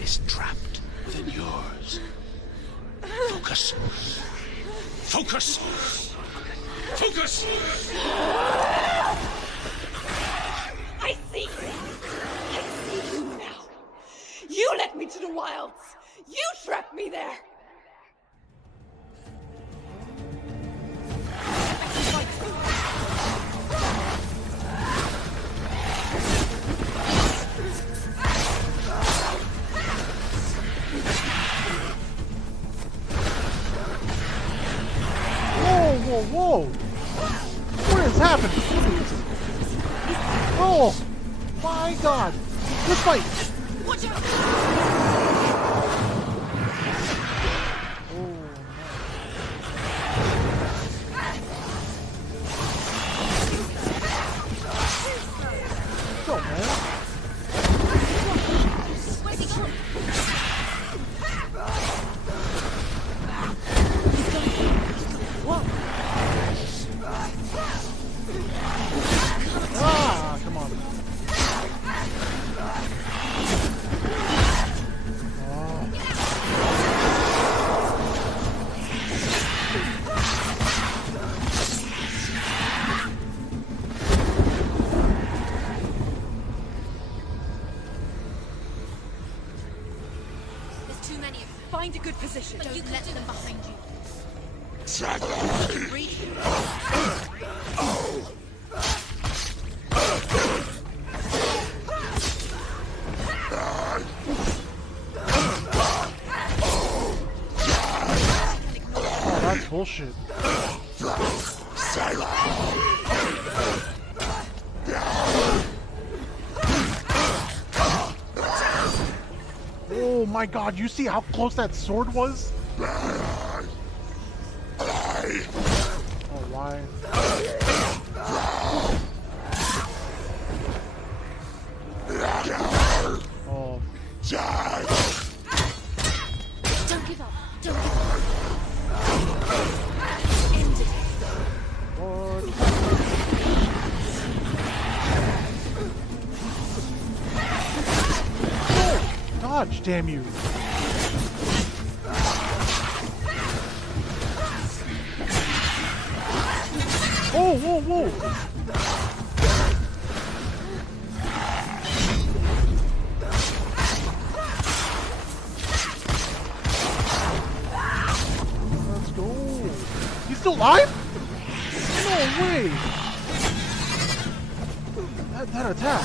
is trapped within yours. Focus. Focus! Focus! I see you! I see you now! You led me to the wilds! You trapped me there! Whoa, whoa! What is happening? Oh! My god! Let's fight! Watch out! Oh, no. Go, man! Where's he going? Ah, come on. There's too many of them. Find a good position. But you let them behind you. Breathe. Oh, that's bullshit. Oh my god, you see how close that sword was? Oh, why? Oh. Don't give up. Don't give up. End it. Lord. Oh, dodge, damn you. Oh, whoa, whoa. Let's go. He's still alive? No way. That attack.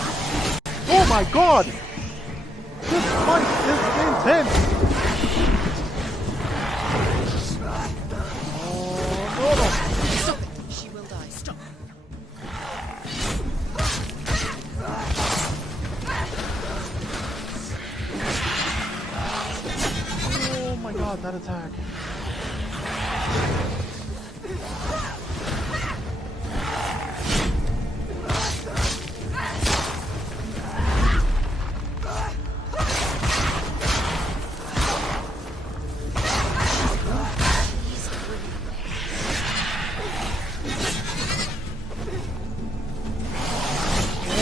Oh my god. This fight is intense. Oh, no. Stop it. She will die. Stop. Oh my god, that attack.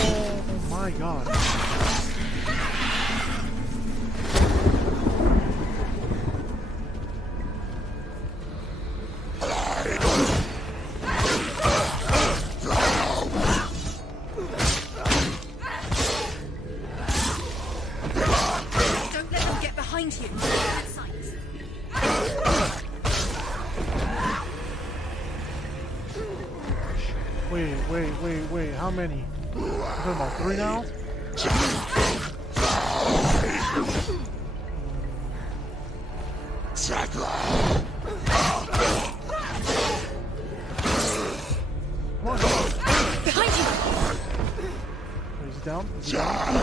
Oh my god. Don't let them get behind you. Wait, how many? We're talking about 3 now? Come on. Behind you! Is he down? Is he down?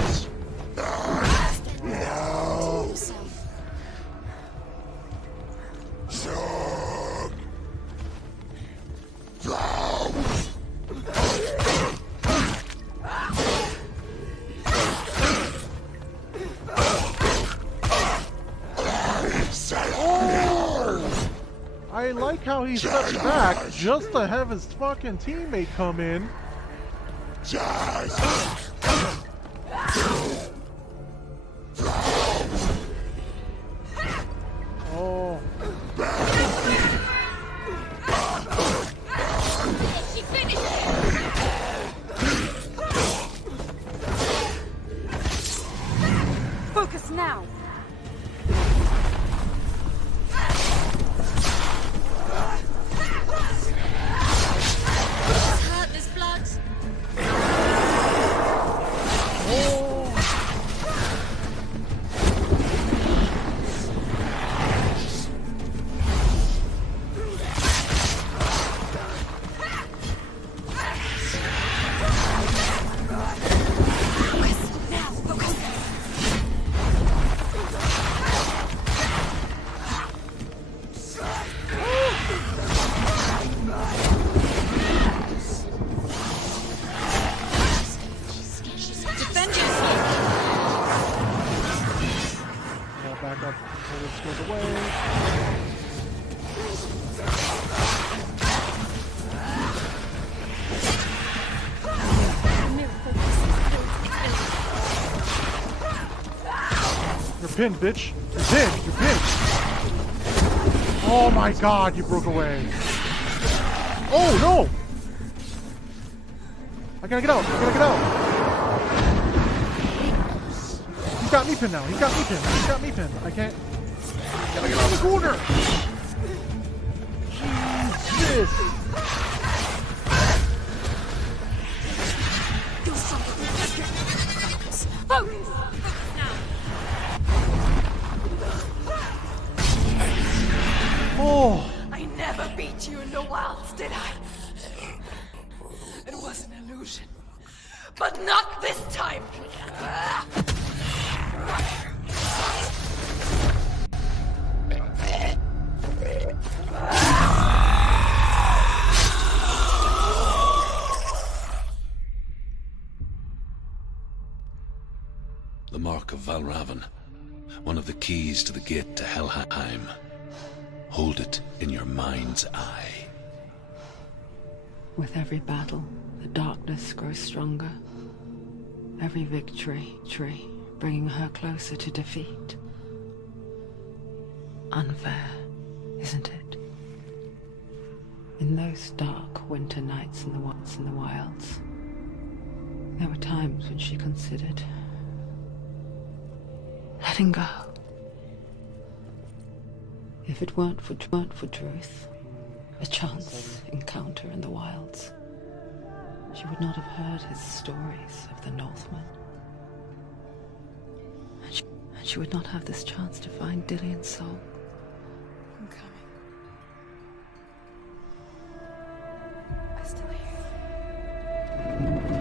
I like how he steps back just to have his fucking teammate come in. Oh. She finished! Focus now! Hurt, there's blood! Defend yourself! Now back up before this goes away. You're pinned, bitch. You're pinned. You're pinned. Oh my god, you broke away. Oh no! I gotta get out. I gotta get out. He's got me pinned now. He's got me pinned. He's got me pinned. I can't. Gotta get out of the corner. Jesus. Focus! Now! Oh. I never beat you in the wilds, did I? It was an illusion. But not this time! The mark of Valravan. One of the keys to the gate to Helheim. Hold it in your mind's eye. With every battle, the darkness grows stronger. Every victory, bringing her closer to defeat. Unfair, isn't it? In those dark winter nights in the wilds, there were times when she considered letting go. If it weren't for truth, a chance encounter in the wilds, she would not have heard his stories of the Northmen. And she would not have this chance to find Dillion's soul. I'm coming. I still hear you.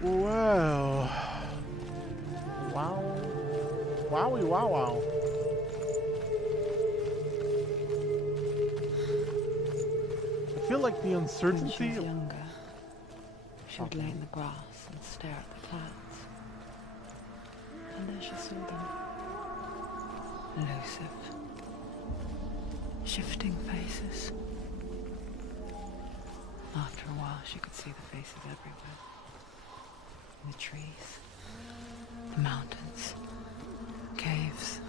Well. Wow. Wowie wow wow. I feel like the When she uncertainty. was younger, she would lay in the grass and stare at the clouds. And there she saw them. Elusive. Shifting faces. After a while, she could see the faces everywhere. In the trees, the mountains, caves.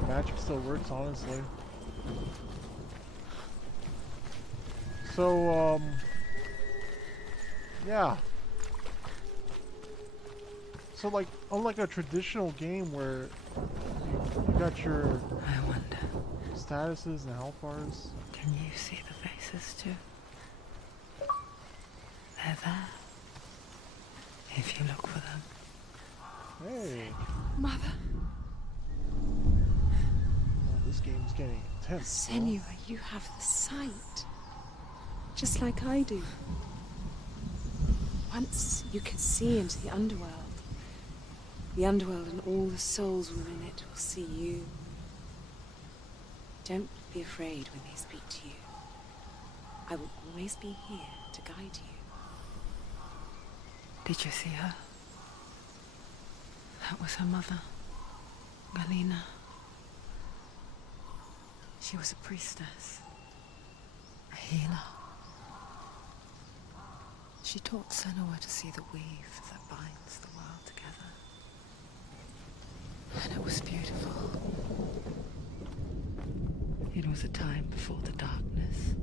the magic still works, honestly. So, yeah. So, like, unlike a traditional game where you got your I wonder, statuses and health bars. can you see the faces too? They're there. If you look for them. Hey, Mother. oh, this game's getting intense. bro. Senua, you have the sight. Just like I do. Once you can see into the underworld. The underworld and all the souls within it will see you. Don't be afraid when they speak to you. I will always be here to guide you. Did you see her? That was her mother, Galena. She was a priestess, a healer. She taught Senua to see the weave that binds the world together. And it was beautiful. It was a time before the darkness.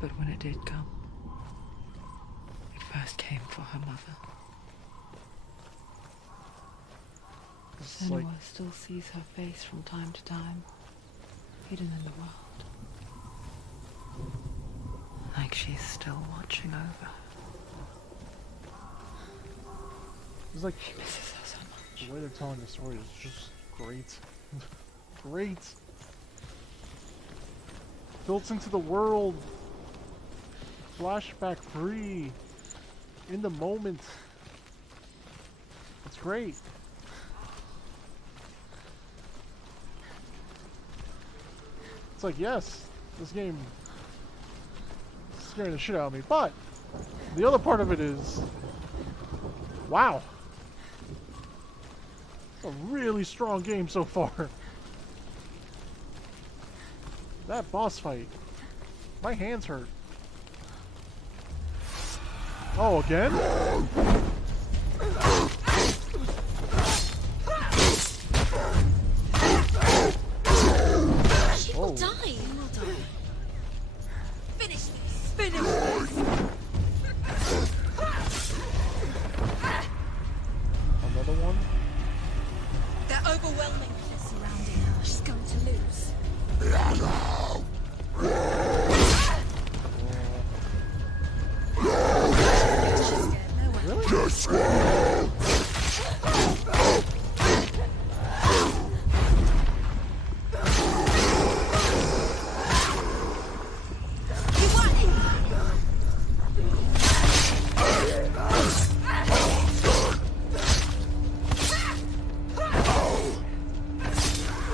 But when it did come, it first came for her mother. It's Senua like, still sees her face from time to time, hidden in the world. Like she's still watching over her. it's like She misses her so much. the way they're telling the story is just great. Great. Built into the world. Flashback free. In the moment. It's great. It's like, yes, this game is scaring the shit out of me, but the other part of it is, wow. It's a really strong game so far. That boss fight. My hands hurt. Oh, again? She will die. You will die. Finish this. Finish this. Another one? They're overwhelming. They're surrounding her. She's going to lose.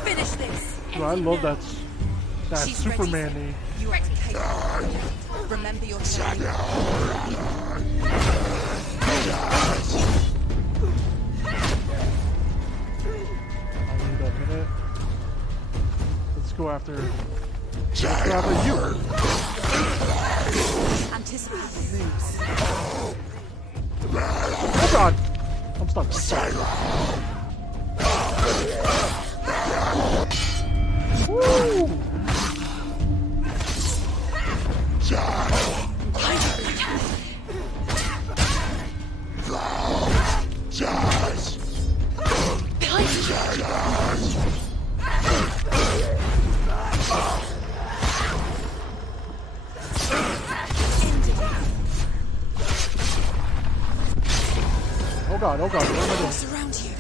Finish this. I love that She's Superman ready. name. You are capable. Remember your training. I need a minute. Let's go after. Let's go after you. Anticipate the moves. Oh god! I'm stuck. I'm stuck. Woo! Oh god, what am I doing? Surround you.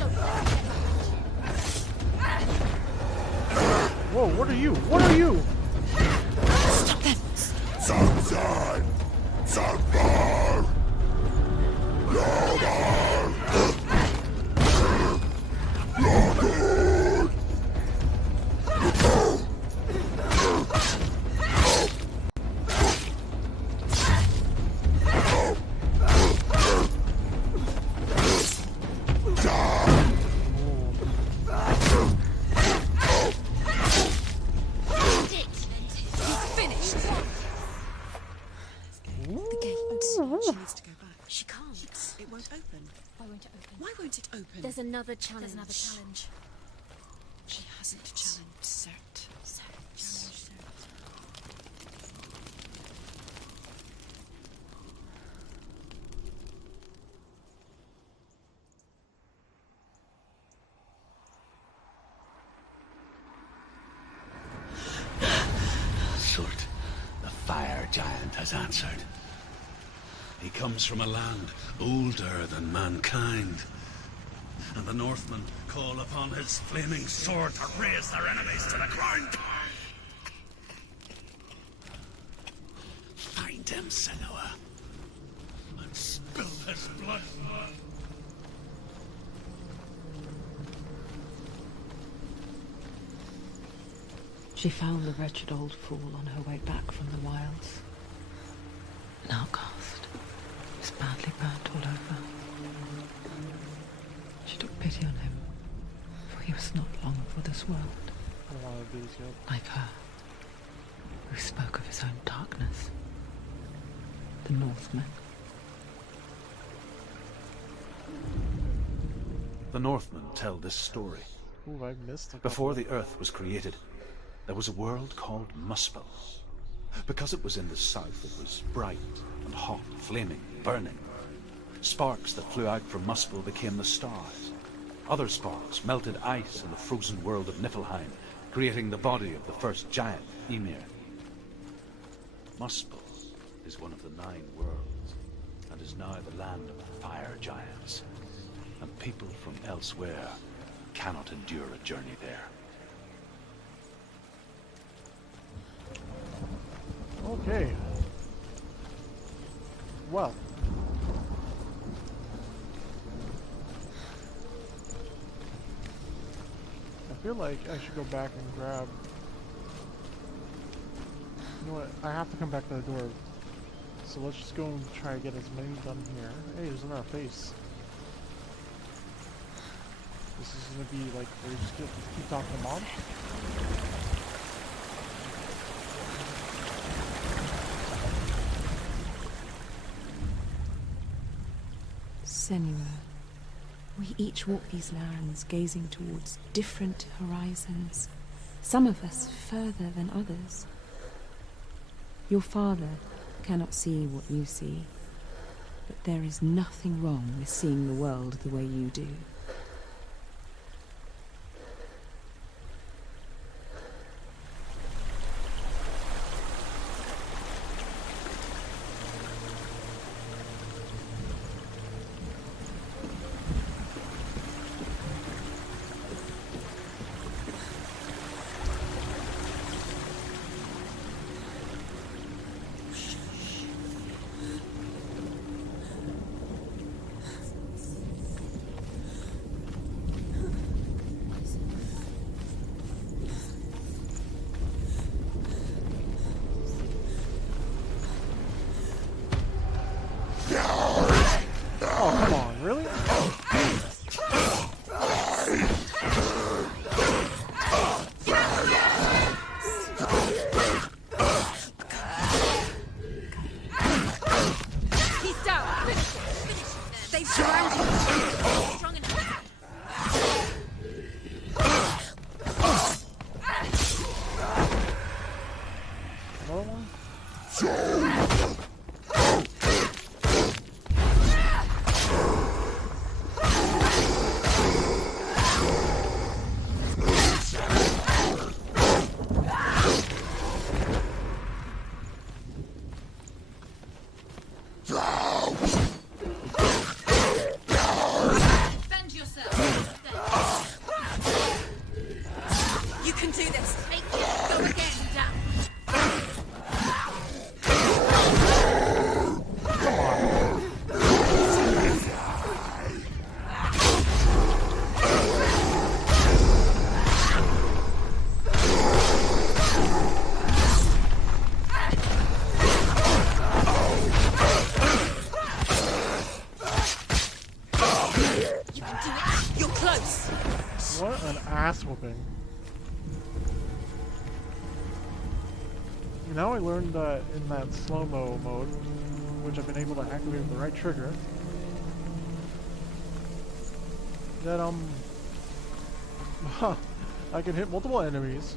Whoa, what are you? What are you? Stop them. He's finished. The gate. She needs to go back. She can't. It won't open. Why won't it open? Why won't it open? There's another challenge. She hasn't challenged Cert. Sort, the fire giant has answered. He comes from a land older than mankind. And the Northmen call upon his flaming sword to raise their enemies to the ground. Find him, Senua, and spill his blood. She found the wretched old fool on her way back from the wilds. An outcast. He was badly burnt all over. She took pity on him, for he was not long for this world. I don't want to do this yet. Like her, who spoke of his own darkness. The Northmen. The Northmen tell this story. Ooh, I missed a couple. Before the earth was created, there was a world called Muspel. Because it was in the south, it was bright and hot, flaming, burning. Sparks that flew out from Muspel became the stars. Other sparks melted ice in the frozen world of Niflheim, creating the body of the first giant, Ymir. Muspel is one of the 9 worlds, and is now the land of fire giants. And people from elsewhere cannot endure a journey there. Okay. Well. I feel like I should go back and grab... You know what? I have to come back to the door. So let's just go and try to get as many done here. Hey, there's another face. This is gonna be like, where you just keep talking to Mom? Senua, we each walk these lands gazing towards different horizons, some of us further than others. Your father cannot see what you see, but there is nothing wrong with seeing the world the way you do. What an ass whooping. Now I learned that in that slow-mo mode, which I've been able to activate with the right trigger, that I can hit multiple enemies.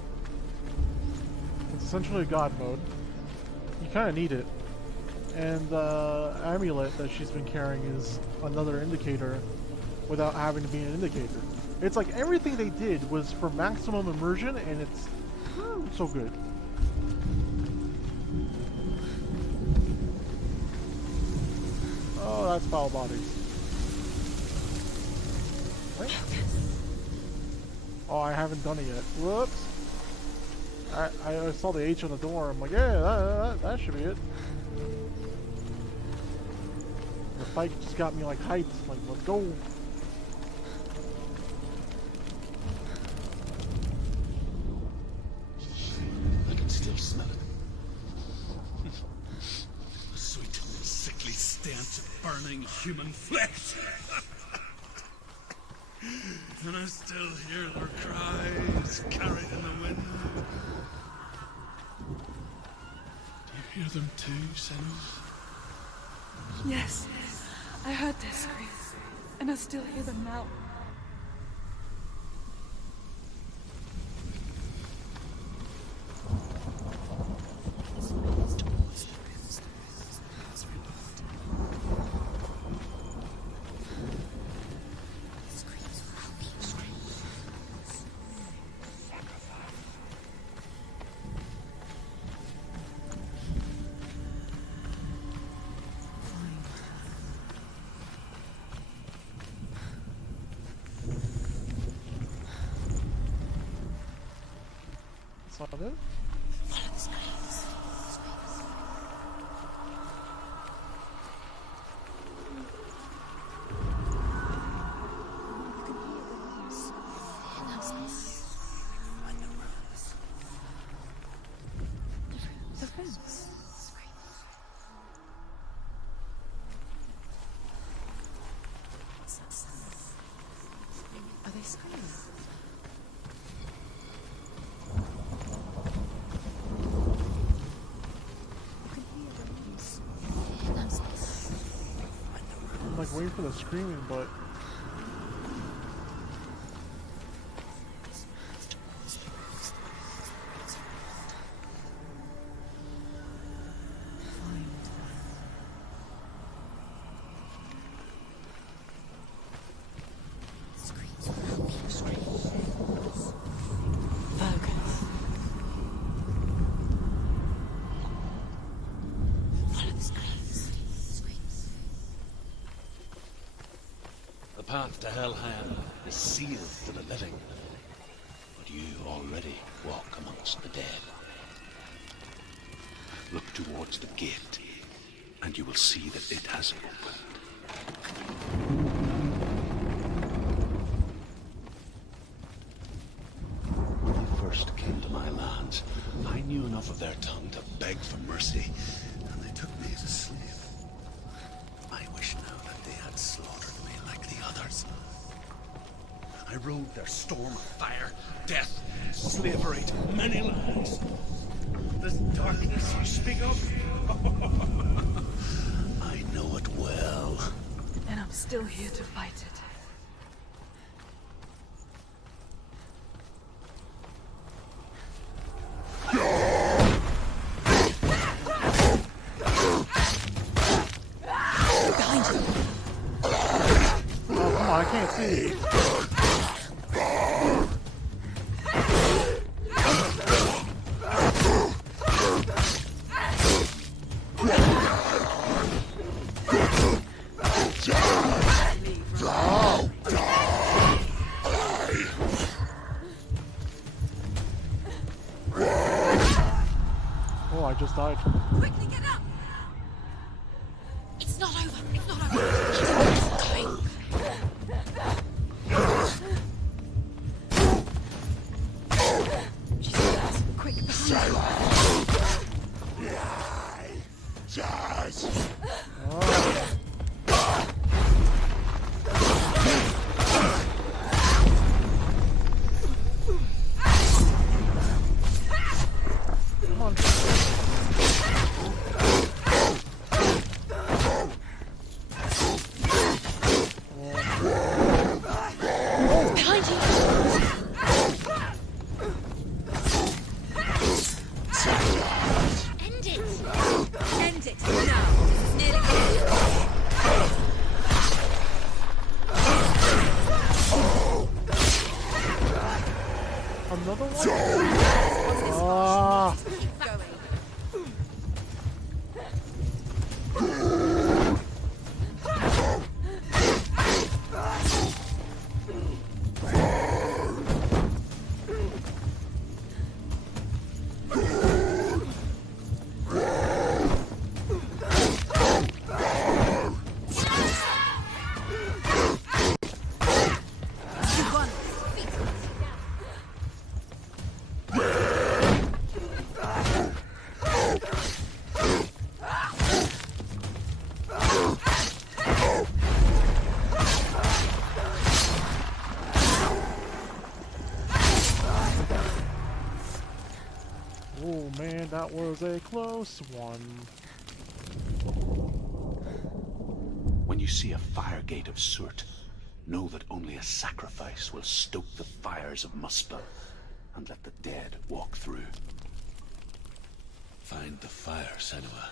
It's essentially God mode. You kind of need it. And the amulet that she's been carrying is another indicator without having to be an indicator. It's like everything they did was for maximum immersion, and it's so good. Oh, that's foul bodies. Wait. Oh, I haven't done it yet. Whoops. I saw the H on the door. I'm like, yeah, that should be it. The fight just got me like hyped. Like, let's go. I can still smell it. The sweet, sickly stench of burning human flesh. And I still hear their cries carried in the wind. Do you hear them too, Senua? Yes, I heard their screams, and I still hear them now. That's not it? Follow the screams. The fence. Are they screaming? I'm like waiting for the screaming, but The path to Hellhand is sealed to the living, but you already walk amongst the dead. Look towards the gate, and you will see that it has opened. When they first came to my lands, I knew enough of their tongue to beg for mercy, and they took me as a slave. I wish now that they had slaughtered me like the others. I rode their storm of fire, death, slavery to many lands. This darkness you speak of, I know it well. And I'm still here to fight it. I can't see. Oh, I just died. Quickly get up! It's not over. It's not over. It's coming. She's with us. Quick, behind Come on. another one? Ah! Keep going. Oh man, that was a close one. When you see a fire gate of Surt, know that only a sacrifice will stoke the fires of Muspel and let the dead walk through. Find the fire, Senua,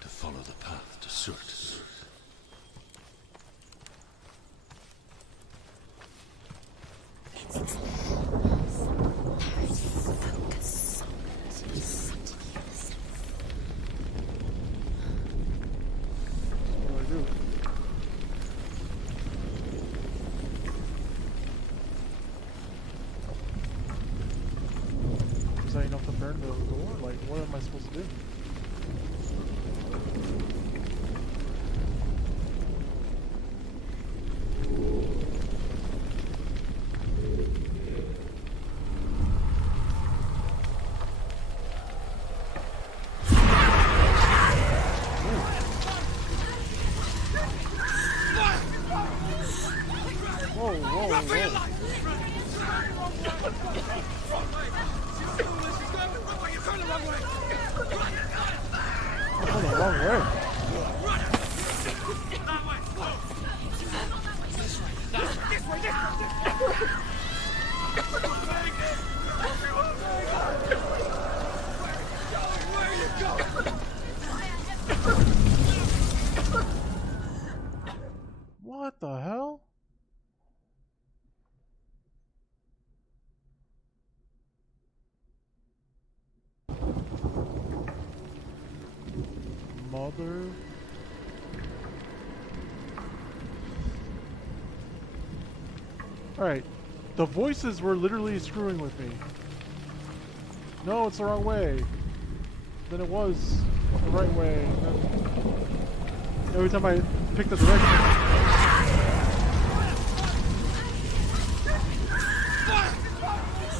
to follow the path to Surt. What do I do? Is that enough to burn the door? Like, what am I supposed to do? Whoa, whoa, whoa. Oh, the wrong way. What the hell? Mother. Alright. The voices were literally screwing with me. No, it's the wrong way. Then it was the right way. Every time I picked the direction.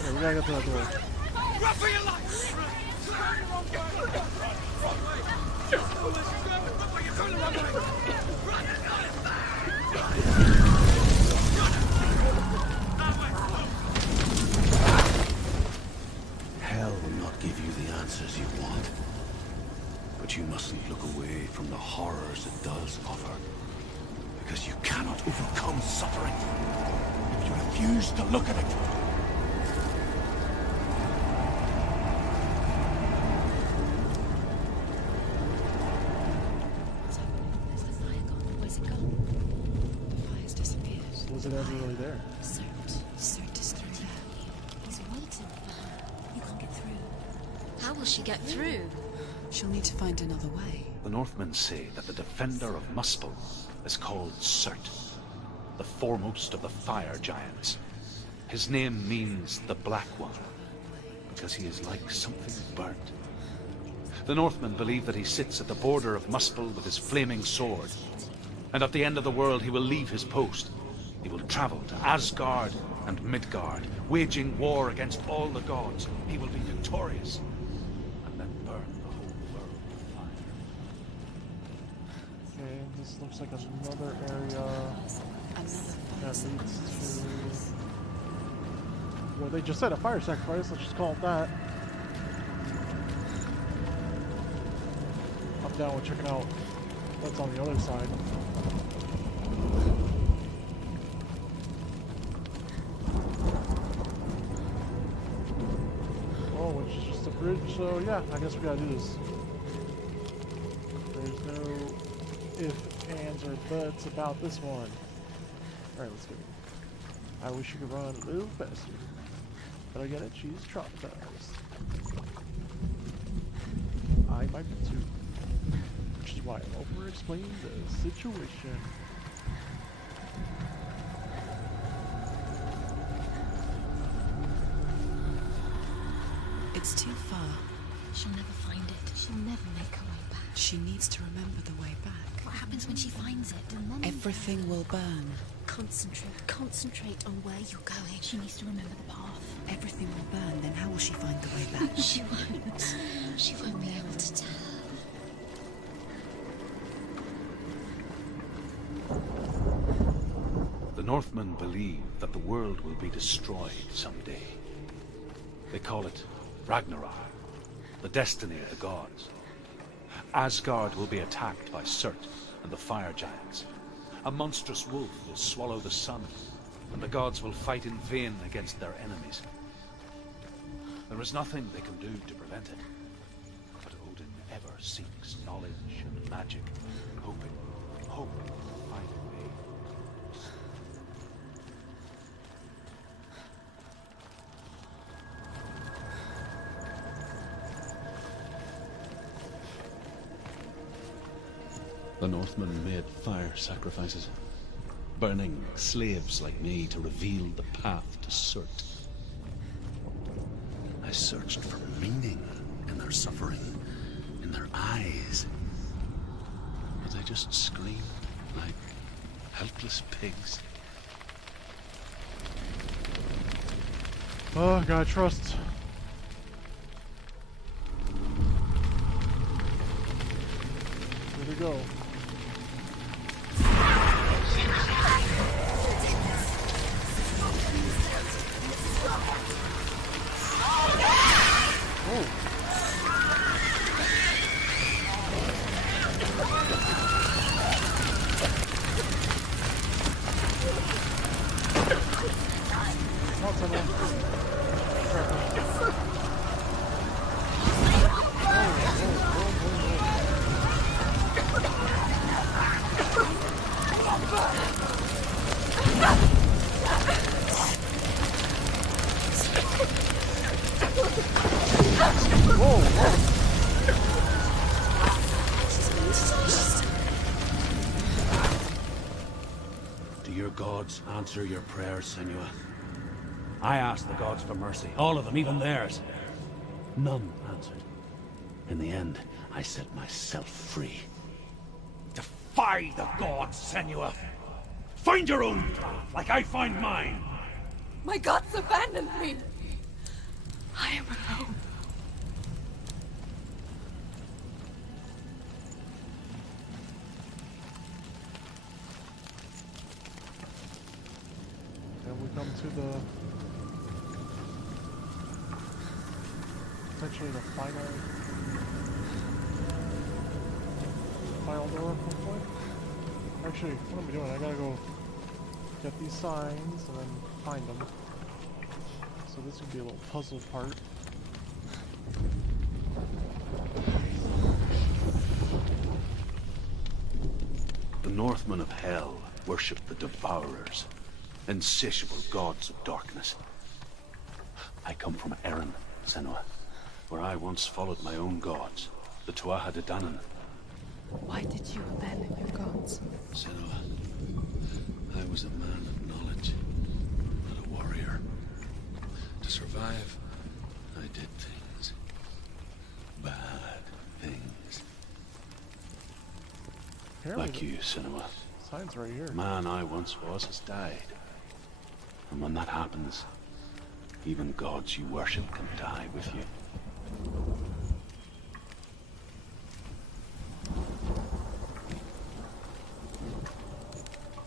Yeah, we gotta get to that door. Hell will not give you the answers you want. But you mustn't look away from the horrors it does offer. Because you cannot overcome suffering if you refuse to look at it. Where's the fire gone? Where's it gone? The fire's disappeared. Was it ever really there? Surt is through there. He's waiting for her. You can't get through. How will she get through? She'll need to find another way. The Northmen say that the defender of Muspel is called Surt, the foremost of the fire giants. His name means the Black One, because he is like something burnt. The Northmen believe that he sits at the border of Muspel with his flaming sword, and at the end of the world he will leave his post. He will travel to Asgard and Midgard, waging war against all the gods. He will be victorious, and then burn the whole world with fire. Okay, this looks like another area that leads to... Well, they just said a fire sacrifice, let's just call it that. I'm down with checking out what's on the other side. Oh, which is just a bridge, so yeah, I guess we gotta do this. There's no ifs, ands, or buts about this one. Alright, let's go. I wish you could run a little faster. But I get it, she's traumatized. I might be too. Which is why I'm over-explaining the situation. It's too far. She'll never find it. She'll never make her way back. She needs to remember the way back. What happens when she finds it? Remember. Everything will burn. Concentrate. Concentrate on where you're going. She needs to remember the path. Everything will burn, then how will she find the way back? She won't. She won't be able to tell. The Northmen believe that the world will be destroyed someday. They call it Ragnarok, the destiny of the gods. Asgard will be attacked by Surt and the fire giants. A monstrous wolf will swallow the sun, and the gods will fight in vain against their enemies. There is nothing they can do to prevent it, but Odin ever seeks knowledge and magic, hoping to find a way. The Northmen made fire sacrifices, burning slaves like me to reveal the path to Surt. I searched for meaning in their suffering, in their eyes, but they just screamed like helpless pigs. Oh, gotta trust. Here we go. Do your gods answer your prayers, Senua? I asked the gods for mercy, all of them, even theirs. None answered. In the end, I set myself free. Defy the gods, Senua! Find your own path, like I find mine! My gods abandoned me! I am alone. And we come to the essentially the final door, hopefully. Actually, what am I doing? I gotta go get these signs and then find them. So this would be a little puzzle part. The Northmen of Hell worship the Devourers, insatiable gods of darkness. I come from Erin, Senua, where I once followed my own gods, the Tuatha De Danann. Why did you abandon your gods? Senua, I was a man of knowledge, not a warrior. To survive, I did things. Bad things. Apparently Like you, Senua. signs right here. The man I once was has died. And when that happens, even gods you worship can die with you.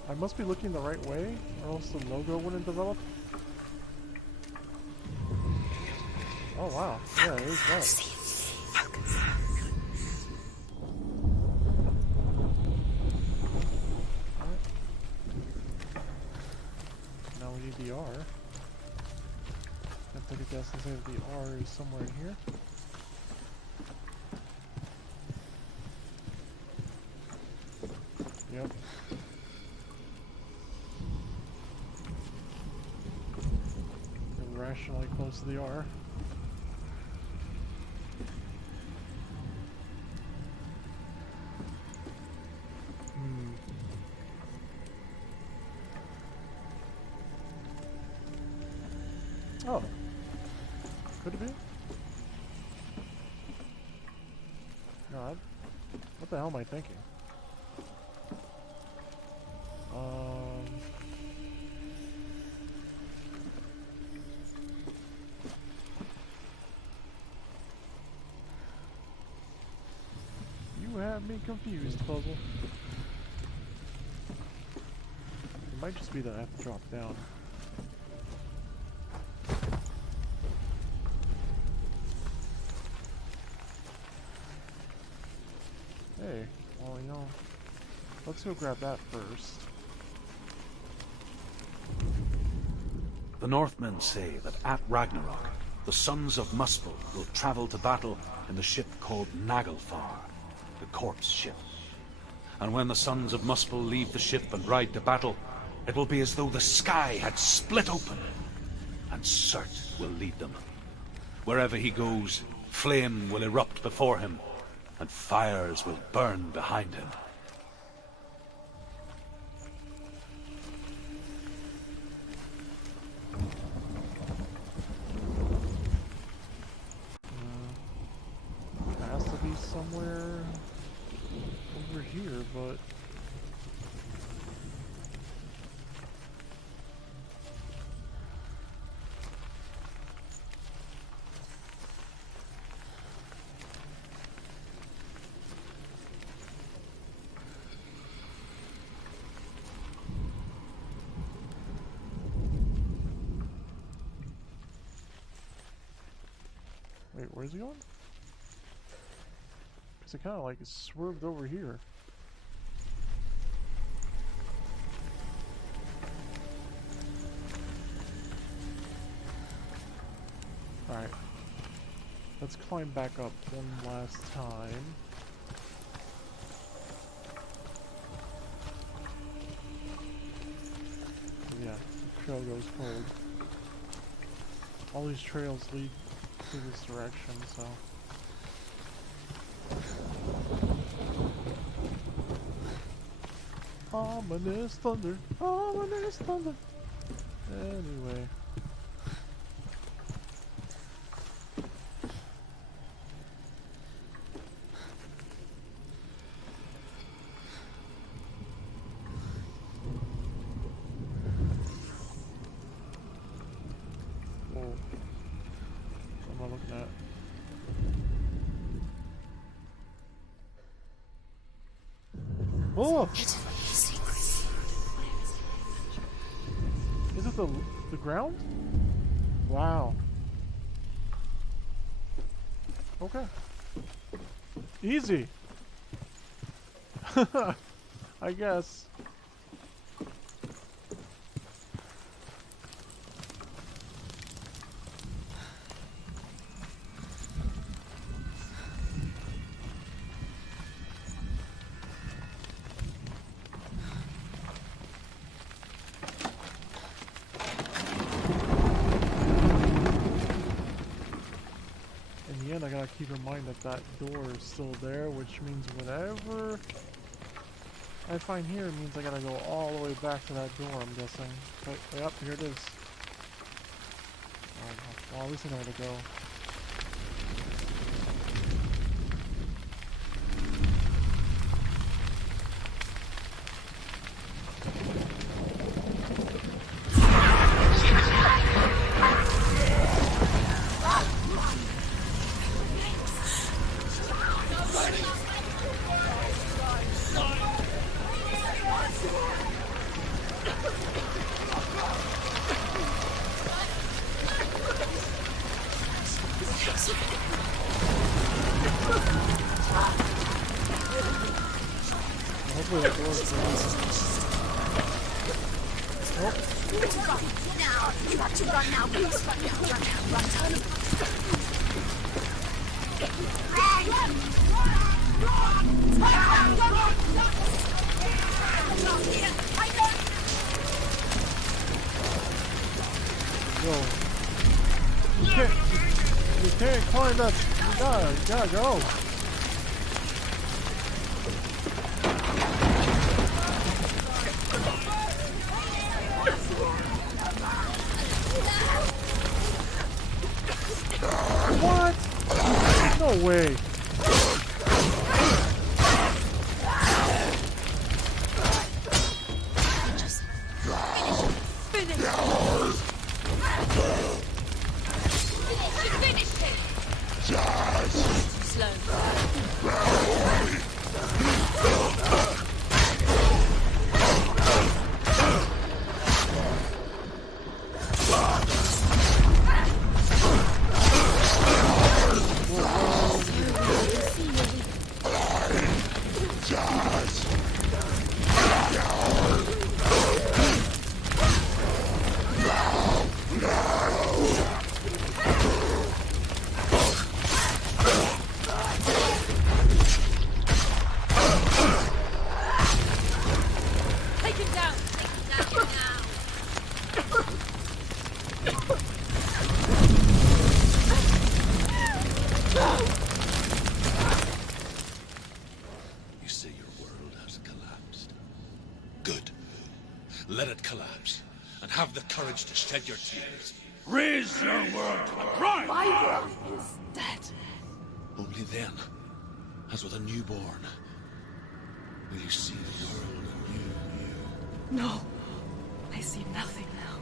I must be looking the right way, or else the logo wouldn't develop. Oh wow, yeah, it is that. Alright. Now we need the R. I take a guess and say that the R is somewhere in here. Yep. irrationally close to the R. Oh. Could it be? God. What the hell am I thinking? You have me confused, puzzle. It might just be that I have to drop down. Hey, well, you know, let's go grab that first. The Northmen say that at Ragnarok, the sons of Muspel will travel to battle in the ship called Naglfar, the corpse ship. And when the sons of Muspel leave the ship and ride to battle, it will be as though the sky had split open, and Surt will lead them. Wherever he goes, flame will erupt before him, and fires will burn behind him. It has to be somewhere over here, but... Wait, where's he going? Because it kind of like swerved over here. Alright. Let's climb back up one last time. Yeah, the trail goes cold. All these trails lead to this direction, so... Ominous thunder, ominous thunder. Anyway. Whoa. What am I looking at? Oh! Is it the ground? Wow. Okay. Easy. I guess. I gotta keep in mind that that door is still there, which means whatever I find here means I gotta go all the way back to that door, I'm guessing. But, yep, here it is. Well, at least I know where to go. Hopefully that works. Oh. Now! You have to run now! Please run now! Run now! Run! Turn around! Whoa. You can't climb that. You gotta go. What? No way. Just finish it. Finish it. Slow. Take him down. Take him down now. You say your world has collapsed. Good. Let it collapse, and have the courage to shed your tears. Raise your world to the cry! My world is dead. Only then, as with a newborn, will you see the world anew. No. I see nothing now.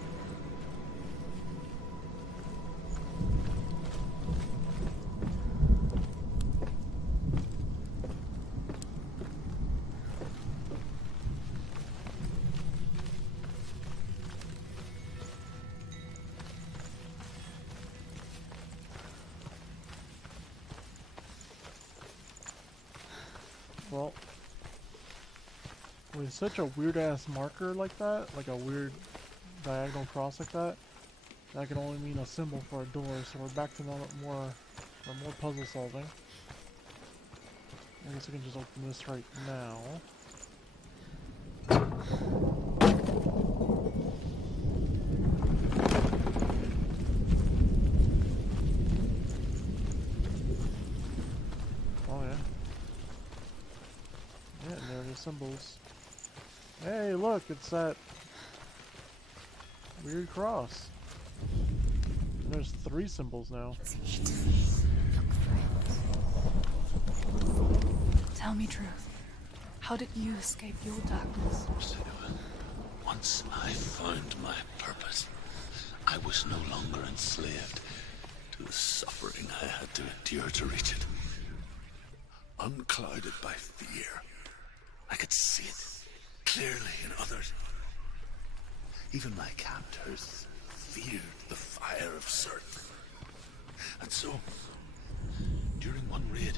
Well, with such a weird ass marker like that, like a weird diagonal cross like that, that can only mean a symbol for a door. So we're back to more puzzle solving. I guess we can just open this right now. Oh yeah. Yeah, and there are the symbols. Hey, look, it's that weird cross. And there's 3 symbols now. Tell me truth. How did you escape your darkness? Senua, once I found my purpose, I was no longer enslaved to the suffering I had to endure to reach it. Unclouded by fear, I could see it clearly in others. Even my captors feared the fire of Surth. And so, during one raid,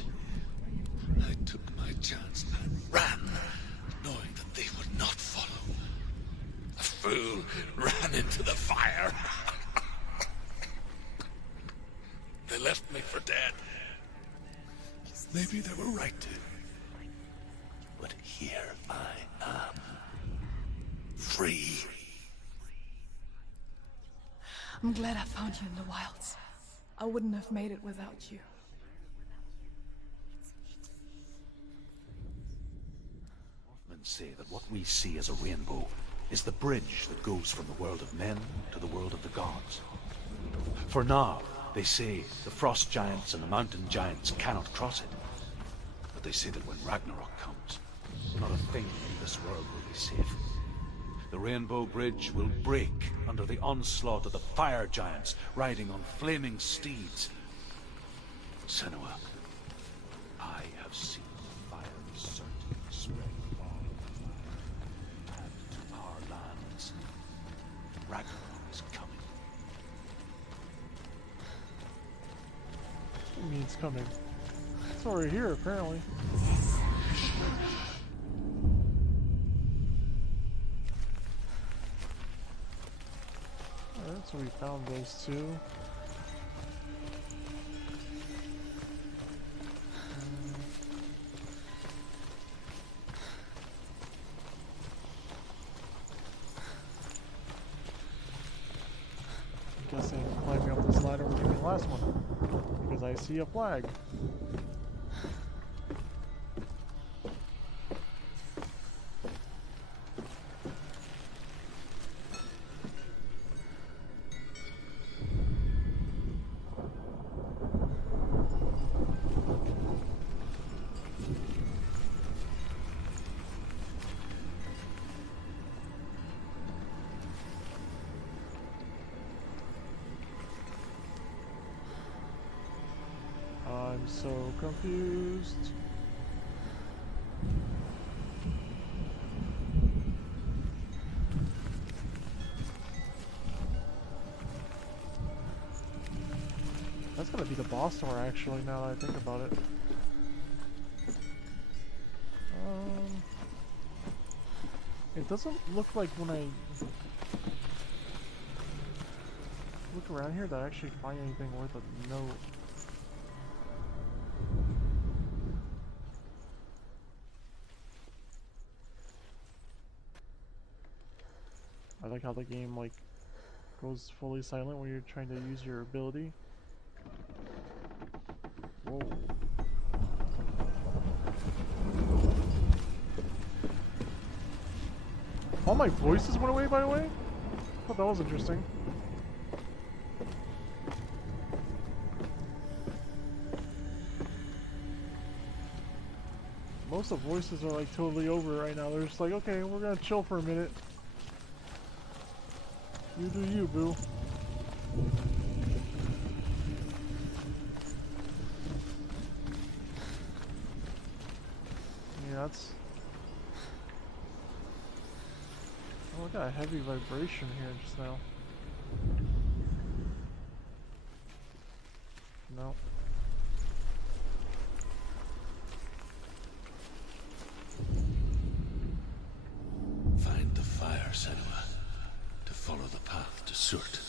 I took my chance and ran, knowing that they would not follow. The fool ran into the fire. They left me for dead. Maybe they were right to. But here I am. Free. I'm glad I found you in the wilds. I wouldn't have made it without you. Men say that what we see as a rainbow is the bridge that goes from the world of men to the world of the gods. For now, they say the frost giants and the mountain giants cannot cross it. But they say that when Ragnarok comes, not a thing in this world will be safe. The Rainbow Bridge will break under the onslaught of the fire giants riding on flaming steeds. Senua, I have seen the fire of Surtur spread far and to our lands. Ragnarok is coming. It means coming. It's already here, apparently. Alright, so we found those 2. guessing climbing up this ladder would be the last one. Because I see a flag. I'm so confused. That's gonna be the boss door actually, now that I think about it. It doesn't look like when I look around here that I actually find anything worth a note. I like how the game like goes fully silent when you're trying to use your ability. Whoa. All my voices went away, by the way? I thought that was interesting. Most of the voices are like totally over right now. They're just like, okay, we're gonna chill for a minute. You do you, boo. Yeah, that's... Oh, I got a heavy vibration here just now. No. Find the fire, Senua, to follow the path to Surt.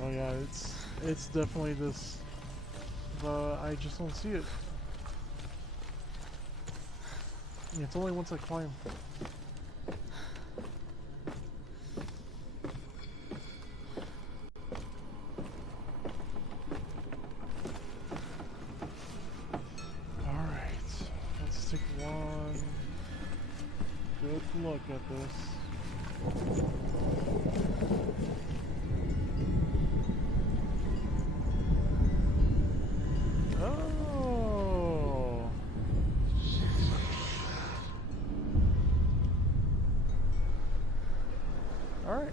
Oh yeah, it's definitely this. I just don't see it. Yeah, it's only once I climb. Alright, let's take one good look at this. Oh. All right.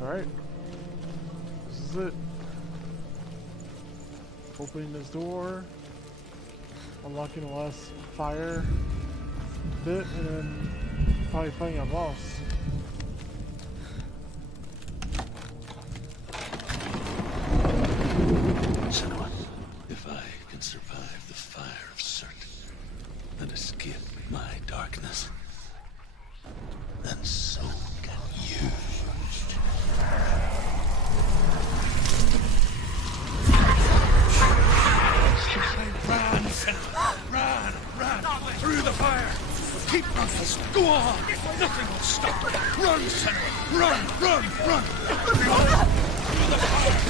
All right. This is it. Opening this door, unlocking the last fire bit, and then probably fighting a boss. Senua, if I can survive the fire of Surt and escape my darkness, then so can you. Run, Senua! Run! Run! Through the fire! Keep running! Go on! Nothing will stop! Run, Senua! Run! Run! Run! Through the fire!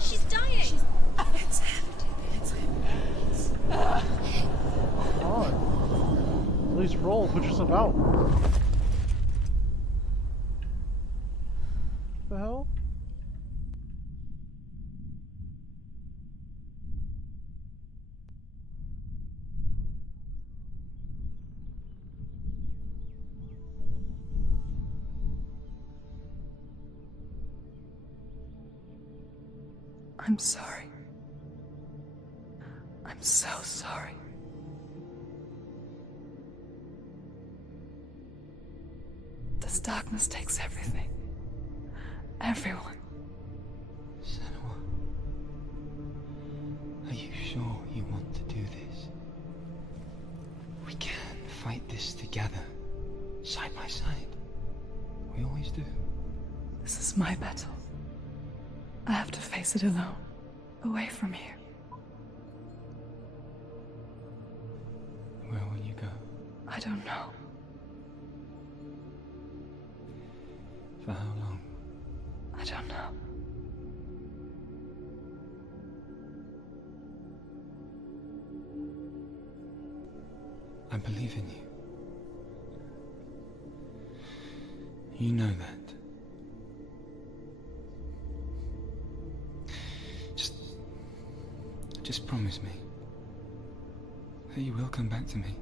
She's dying. Come on. At least roll, put yourself out. What the hell? I'm sorry. I'm so sorry. This darkness takes everything. Everyone. Senua, are you sure you want to do this? We can fight this together, side by side. We always do. This is my battle. I have to face it alone, away from here. Where will you go? I don't know. For how long? I don't know. I believe in you. You know that. Just promise me that you will come back to me.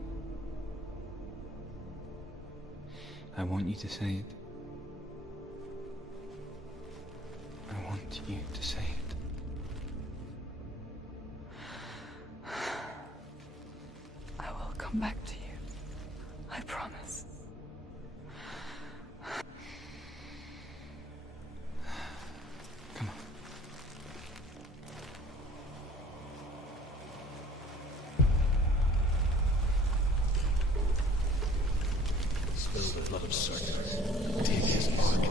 I want you to say it. I want you to say it. I will come back to you. I promise. Come on. Spill the blood of Circuit, take his mark,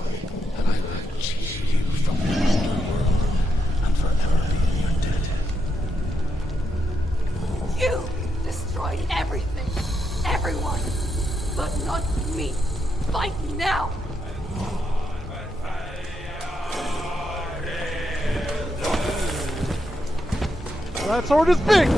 and I will chase you from the underworld and forever be in your debt. You destroyed everything, everyone, but not me. Fight me now. That sword is big!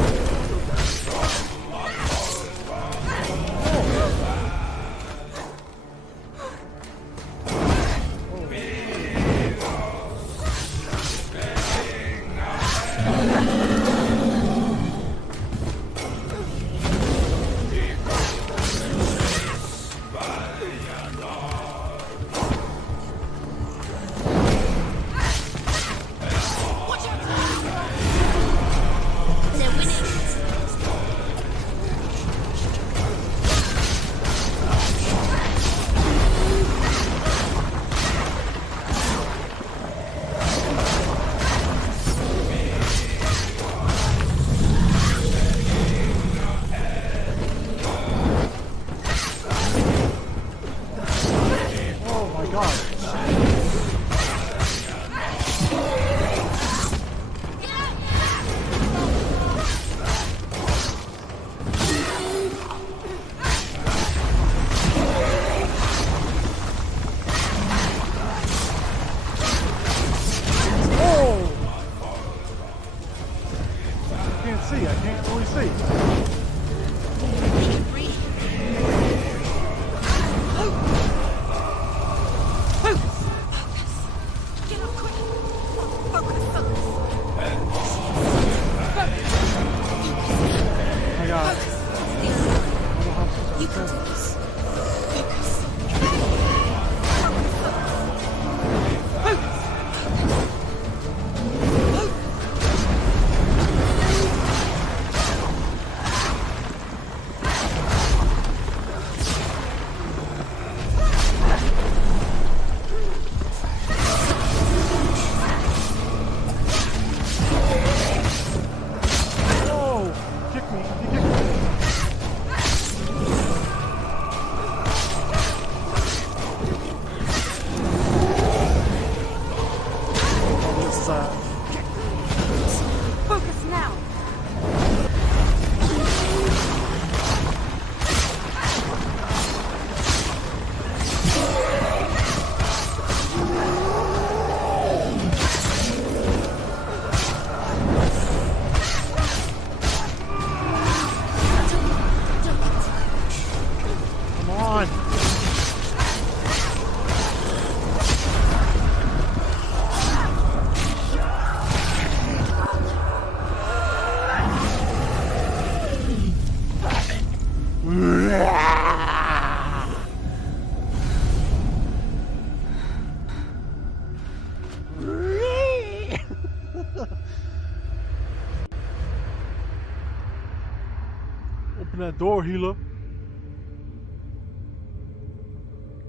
Open that door, healer.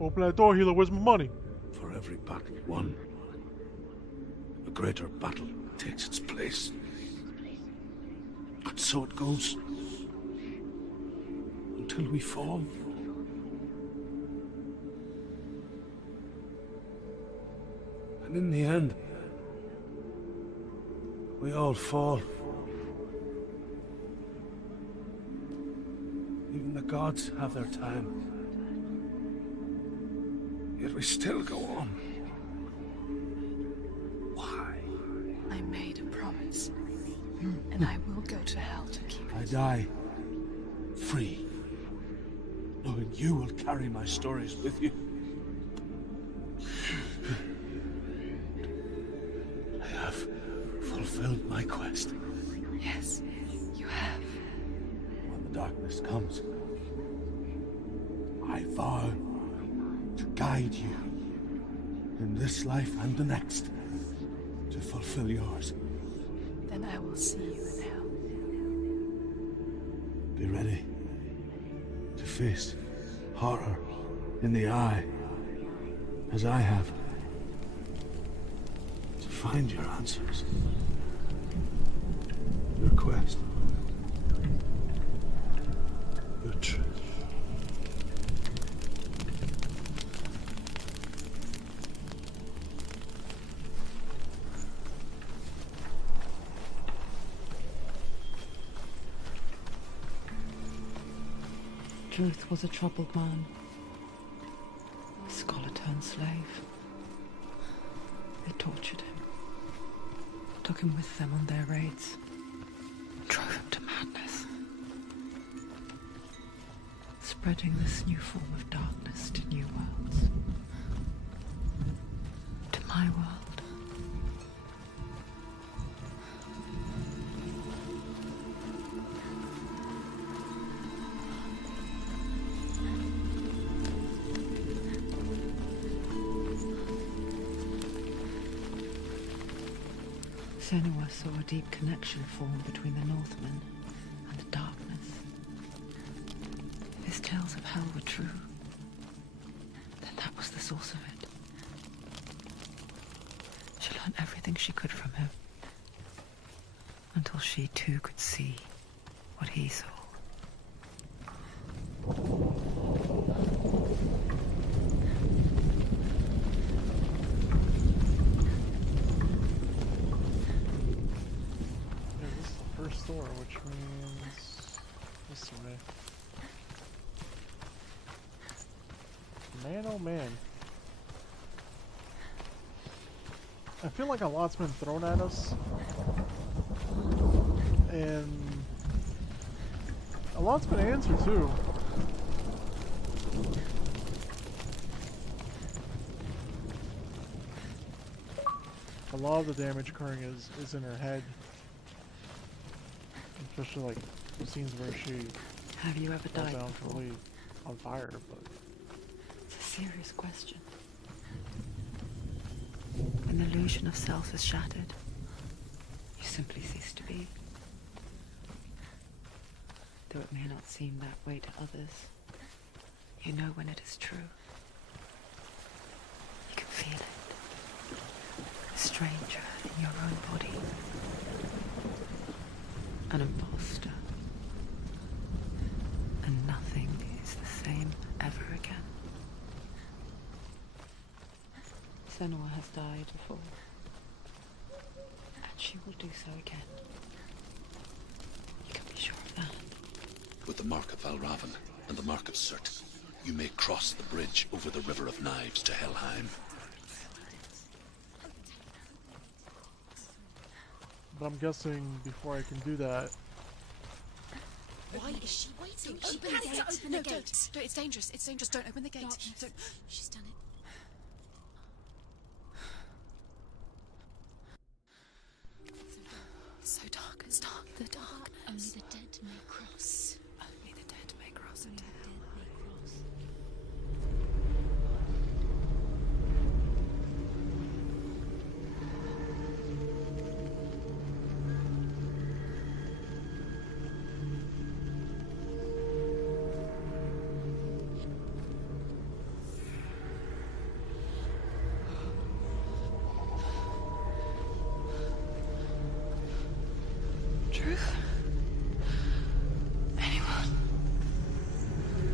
Open that door, healer. Where's my money? For every battle won, a greater battle takes its place. And so it goes. Until we fall. And in the end, we all fall. Even the gods have their time. Yet we still go on. Why? I made a promise. And I will go to hell to keep it. I die free, knowing you will carry my stories with you. I have fulfilled my quest. Yes, you have. When the darkness comes, I vow to guide you in this life and the next to fulfill yours. Then I will see you in hell. Be ready to face horror in the eye, as I have. To find your answers. Your quest. Your truth. Truth was a troubled man. A scholar turned slave. They tortured him. Took him with them on their raids. Drove him to madness. Spreading this new form of darkness to new worlds. To my world. Senua saw a deep connection form between the Northmen and the darkness. If his tales of hell were true, then that was the source of it. She learned everything she could from him, until she too could see what he saw. Store, which means this way. Man, oh man. I feel like a lot's been thrown at us. And a lot's been answered too. A lot of the damage occurring is in her head. Especially like the scenes where she Have you ever goes died down before? fully on fire, but It's a serious question. When the illusion of self is shattered, you simply cease to be. Though it may not seem that way to others, you know when it is true. You can feel it. A stranger in your own body. An imposter. And nothing is the same ever again. Senua has died before. And she will do so again. You can be sure of that. With the mark of Valravan and the mark of Surt, you may cross the bridge over the River of Knives to Helheim. but I'm guessing before I can do that, Why is she waiting? She Open panicked the to gate. open No, the gate. don't. It's dangerous. It's dangerous. Don't open the gate. Not. Don't. She's done it. It's so dark. It's dark. The darkness. Only the dead may cross. Only the dead may cross Only into the hell. dead may cross.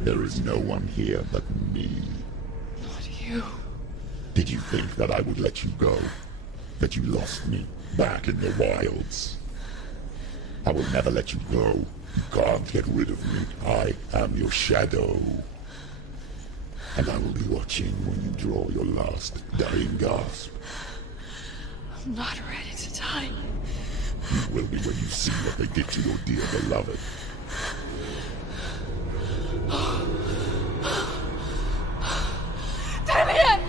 There is no one here but me. Not you. Did you think that I would let you go? That you lost me back in the wilds? I will never let you go. You can't get rid of me. I am your shadow. And I will be watching when you draw your last dying gasp. I'm not ready to die. You will be when you see what they did to your dear beloved. Damien!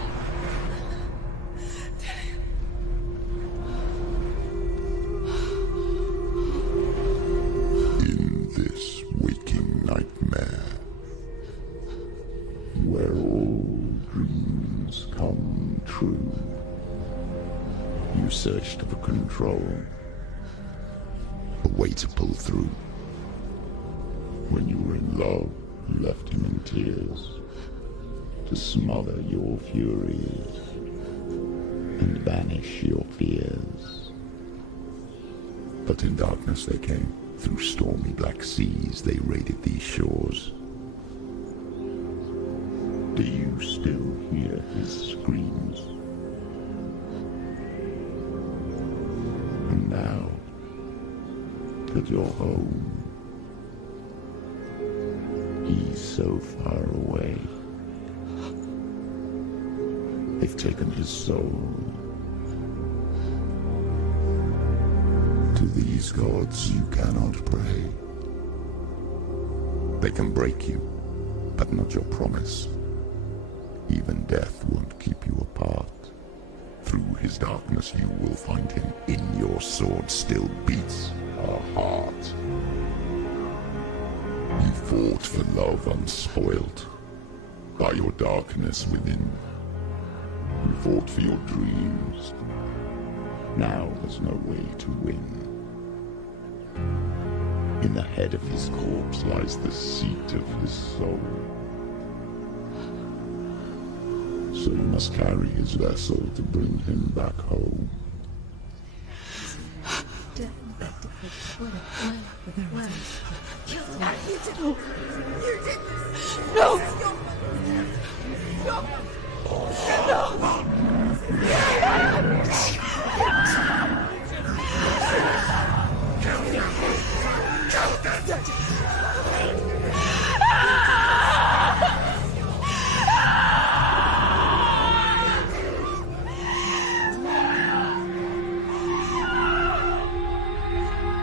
In this waking nightmare, where all dreams come true, you searched for control, a way to pull through. When you were in love, you left him in tears, to smother your furies and banish your fears. But in darkness they came, through stormy black seas they raided these shores. Do you still hear his screams? And now that you're home, he's so far away. They've taken his soul. To these gods you cannot pray. They can break you, but not your promise. Even death won't keep you apart. Through his darkness you will find him. In your sword still beats a heart. You fought for love unspoilt by your darkness within. You fought for your dreams. Now there's no way to win. In the head of his corpse lies the seat of his soul. So you must carry his vessel to bring him back home. No!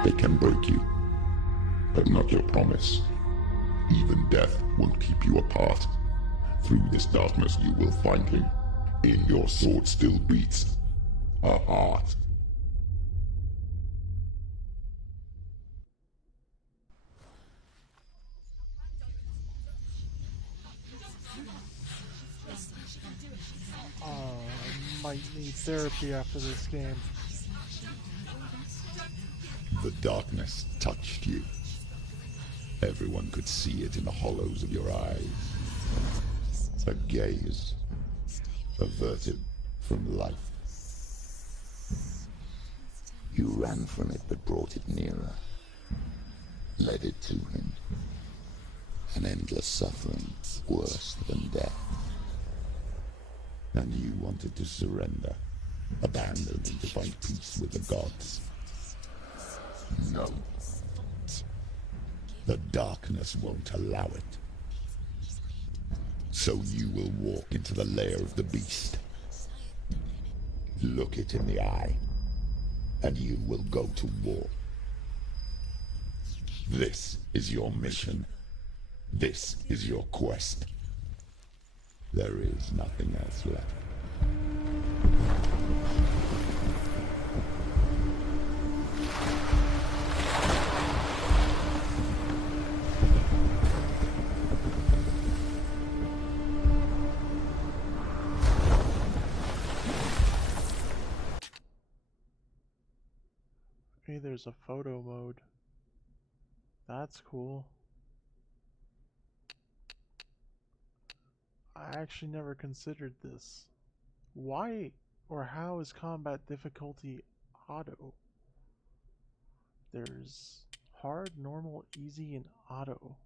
They can break you, but not your promise. Even death won't keep you apart. Through this darkness you will find him. In your sword still beats a heart. I might need therapy after this game. The darkness touched you. Everyone could see it in the hollows of your eyes. A gaze averted from life. You ran from it but brought it nearer. Led it to him. An endless suffering worse than death. And you wanted to surrender, abandon and to find peace with the gods. No. The darkness won't allow it. So you will walk into the lair of the beast. Look it in the eye, and you will go to war. This is your mission. This is your quest. There is nothing else left. Okay, there's a photo mode. That's cool. I actually never considered this. Why or how is combat difficulty auto? There's hard, normal, easy, and auto.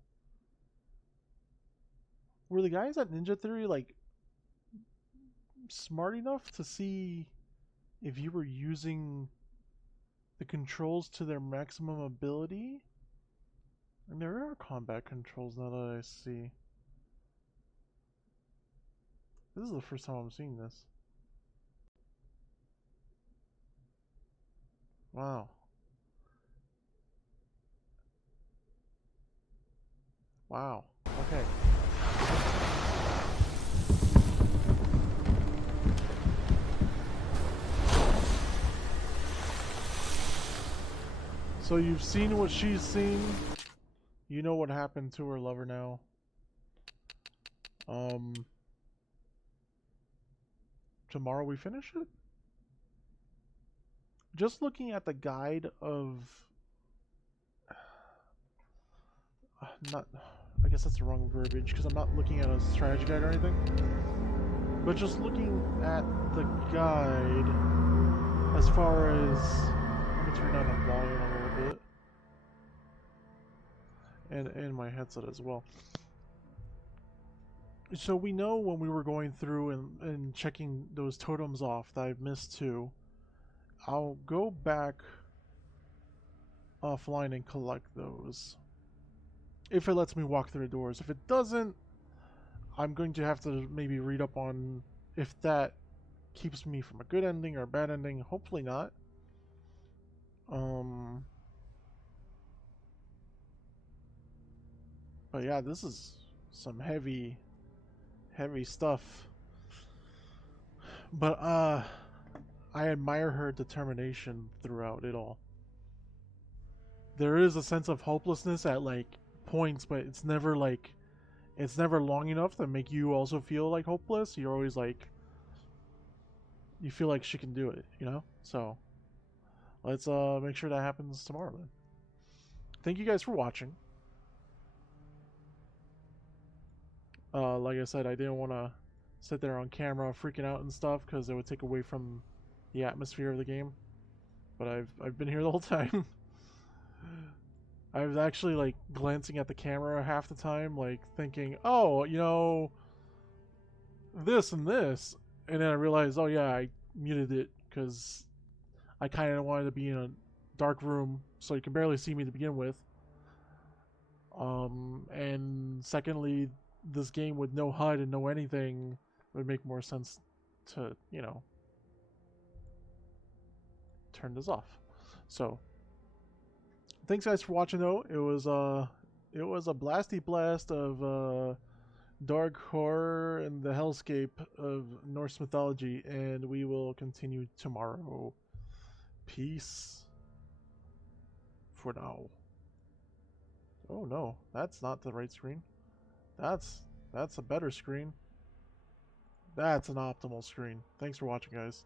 were the guys at Ninja Theory like smart enough to see if you were using the controls to their maximum ability? And there are combat controls now that I see. This is the first time I'm seeing this. Wow. Wow. Okay. So you've seen what she's seen. You know what happened to her lover now. Tomorrow we finish it? Just looking at the guide of... not... I guess that's the wrong verbiage, because I'm not looking at a strategy guide or anything. But just looking at the guide, as far as... Let me turn down the volume a little bit. And my headset as well. So we know when we were going through and checking those totems off that I've missed too. I'll go back offline and collect those. If it lets me walk through the doors. If it doesn't, I'm going to have to maybe read up on if that keeps me from a good ending or a bad ending. Hopefully not. But yeah, this is some heavy stuff. But I admire her determination throughout it all. There is a sense of hopelessness at like points, but it's never long enough to make you also feel like hopeless. You're always like, you feel like she can do it, you know? So let's make sure that happens tomorrow then. Thank you guys for watching. Like I said, I didn't want to sit there on camera freaking out and stuff because it would take away from the atmosphere of the game. But I've been here the whole time. I was actually like glancing at the camera half the time, like thinking, oh, you know, this and this. And then I realized, oh yeah, I muted it because I kind of wanted to be in a dark room so you can barely see me to begin with. And secondly, this game with no HUD and no anything would make more sense to, you know, turn this off. So thanks guys for watching though. It was a blasty blast of dark horror and the hellscape of Norse mythology, and we will continue tomorrow. Peace for now. Oh no, that's not the right screen. That's a better screen. That's an optimal screen. Thanks for watching, guys.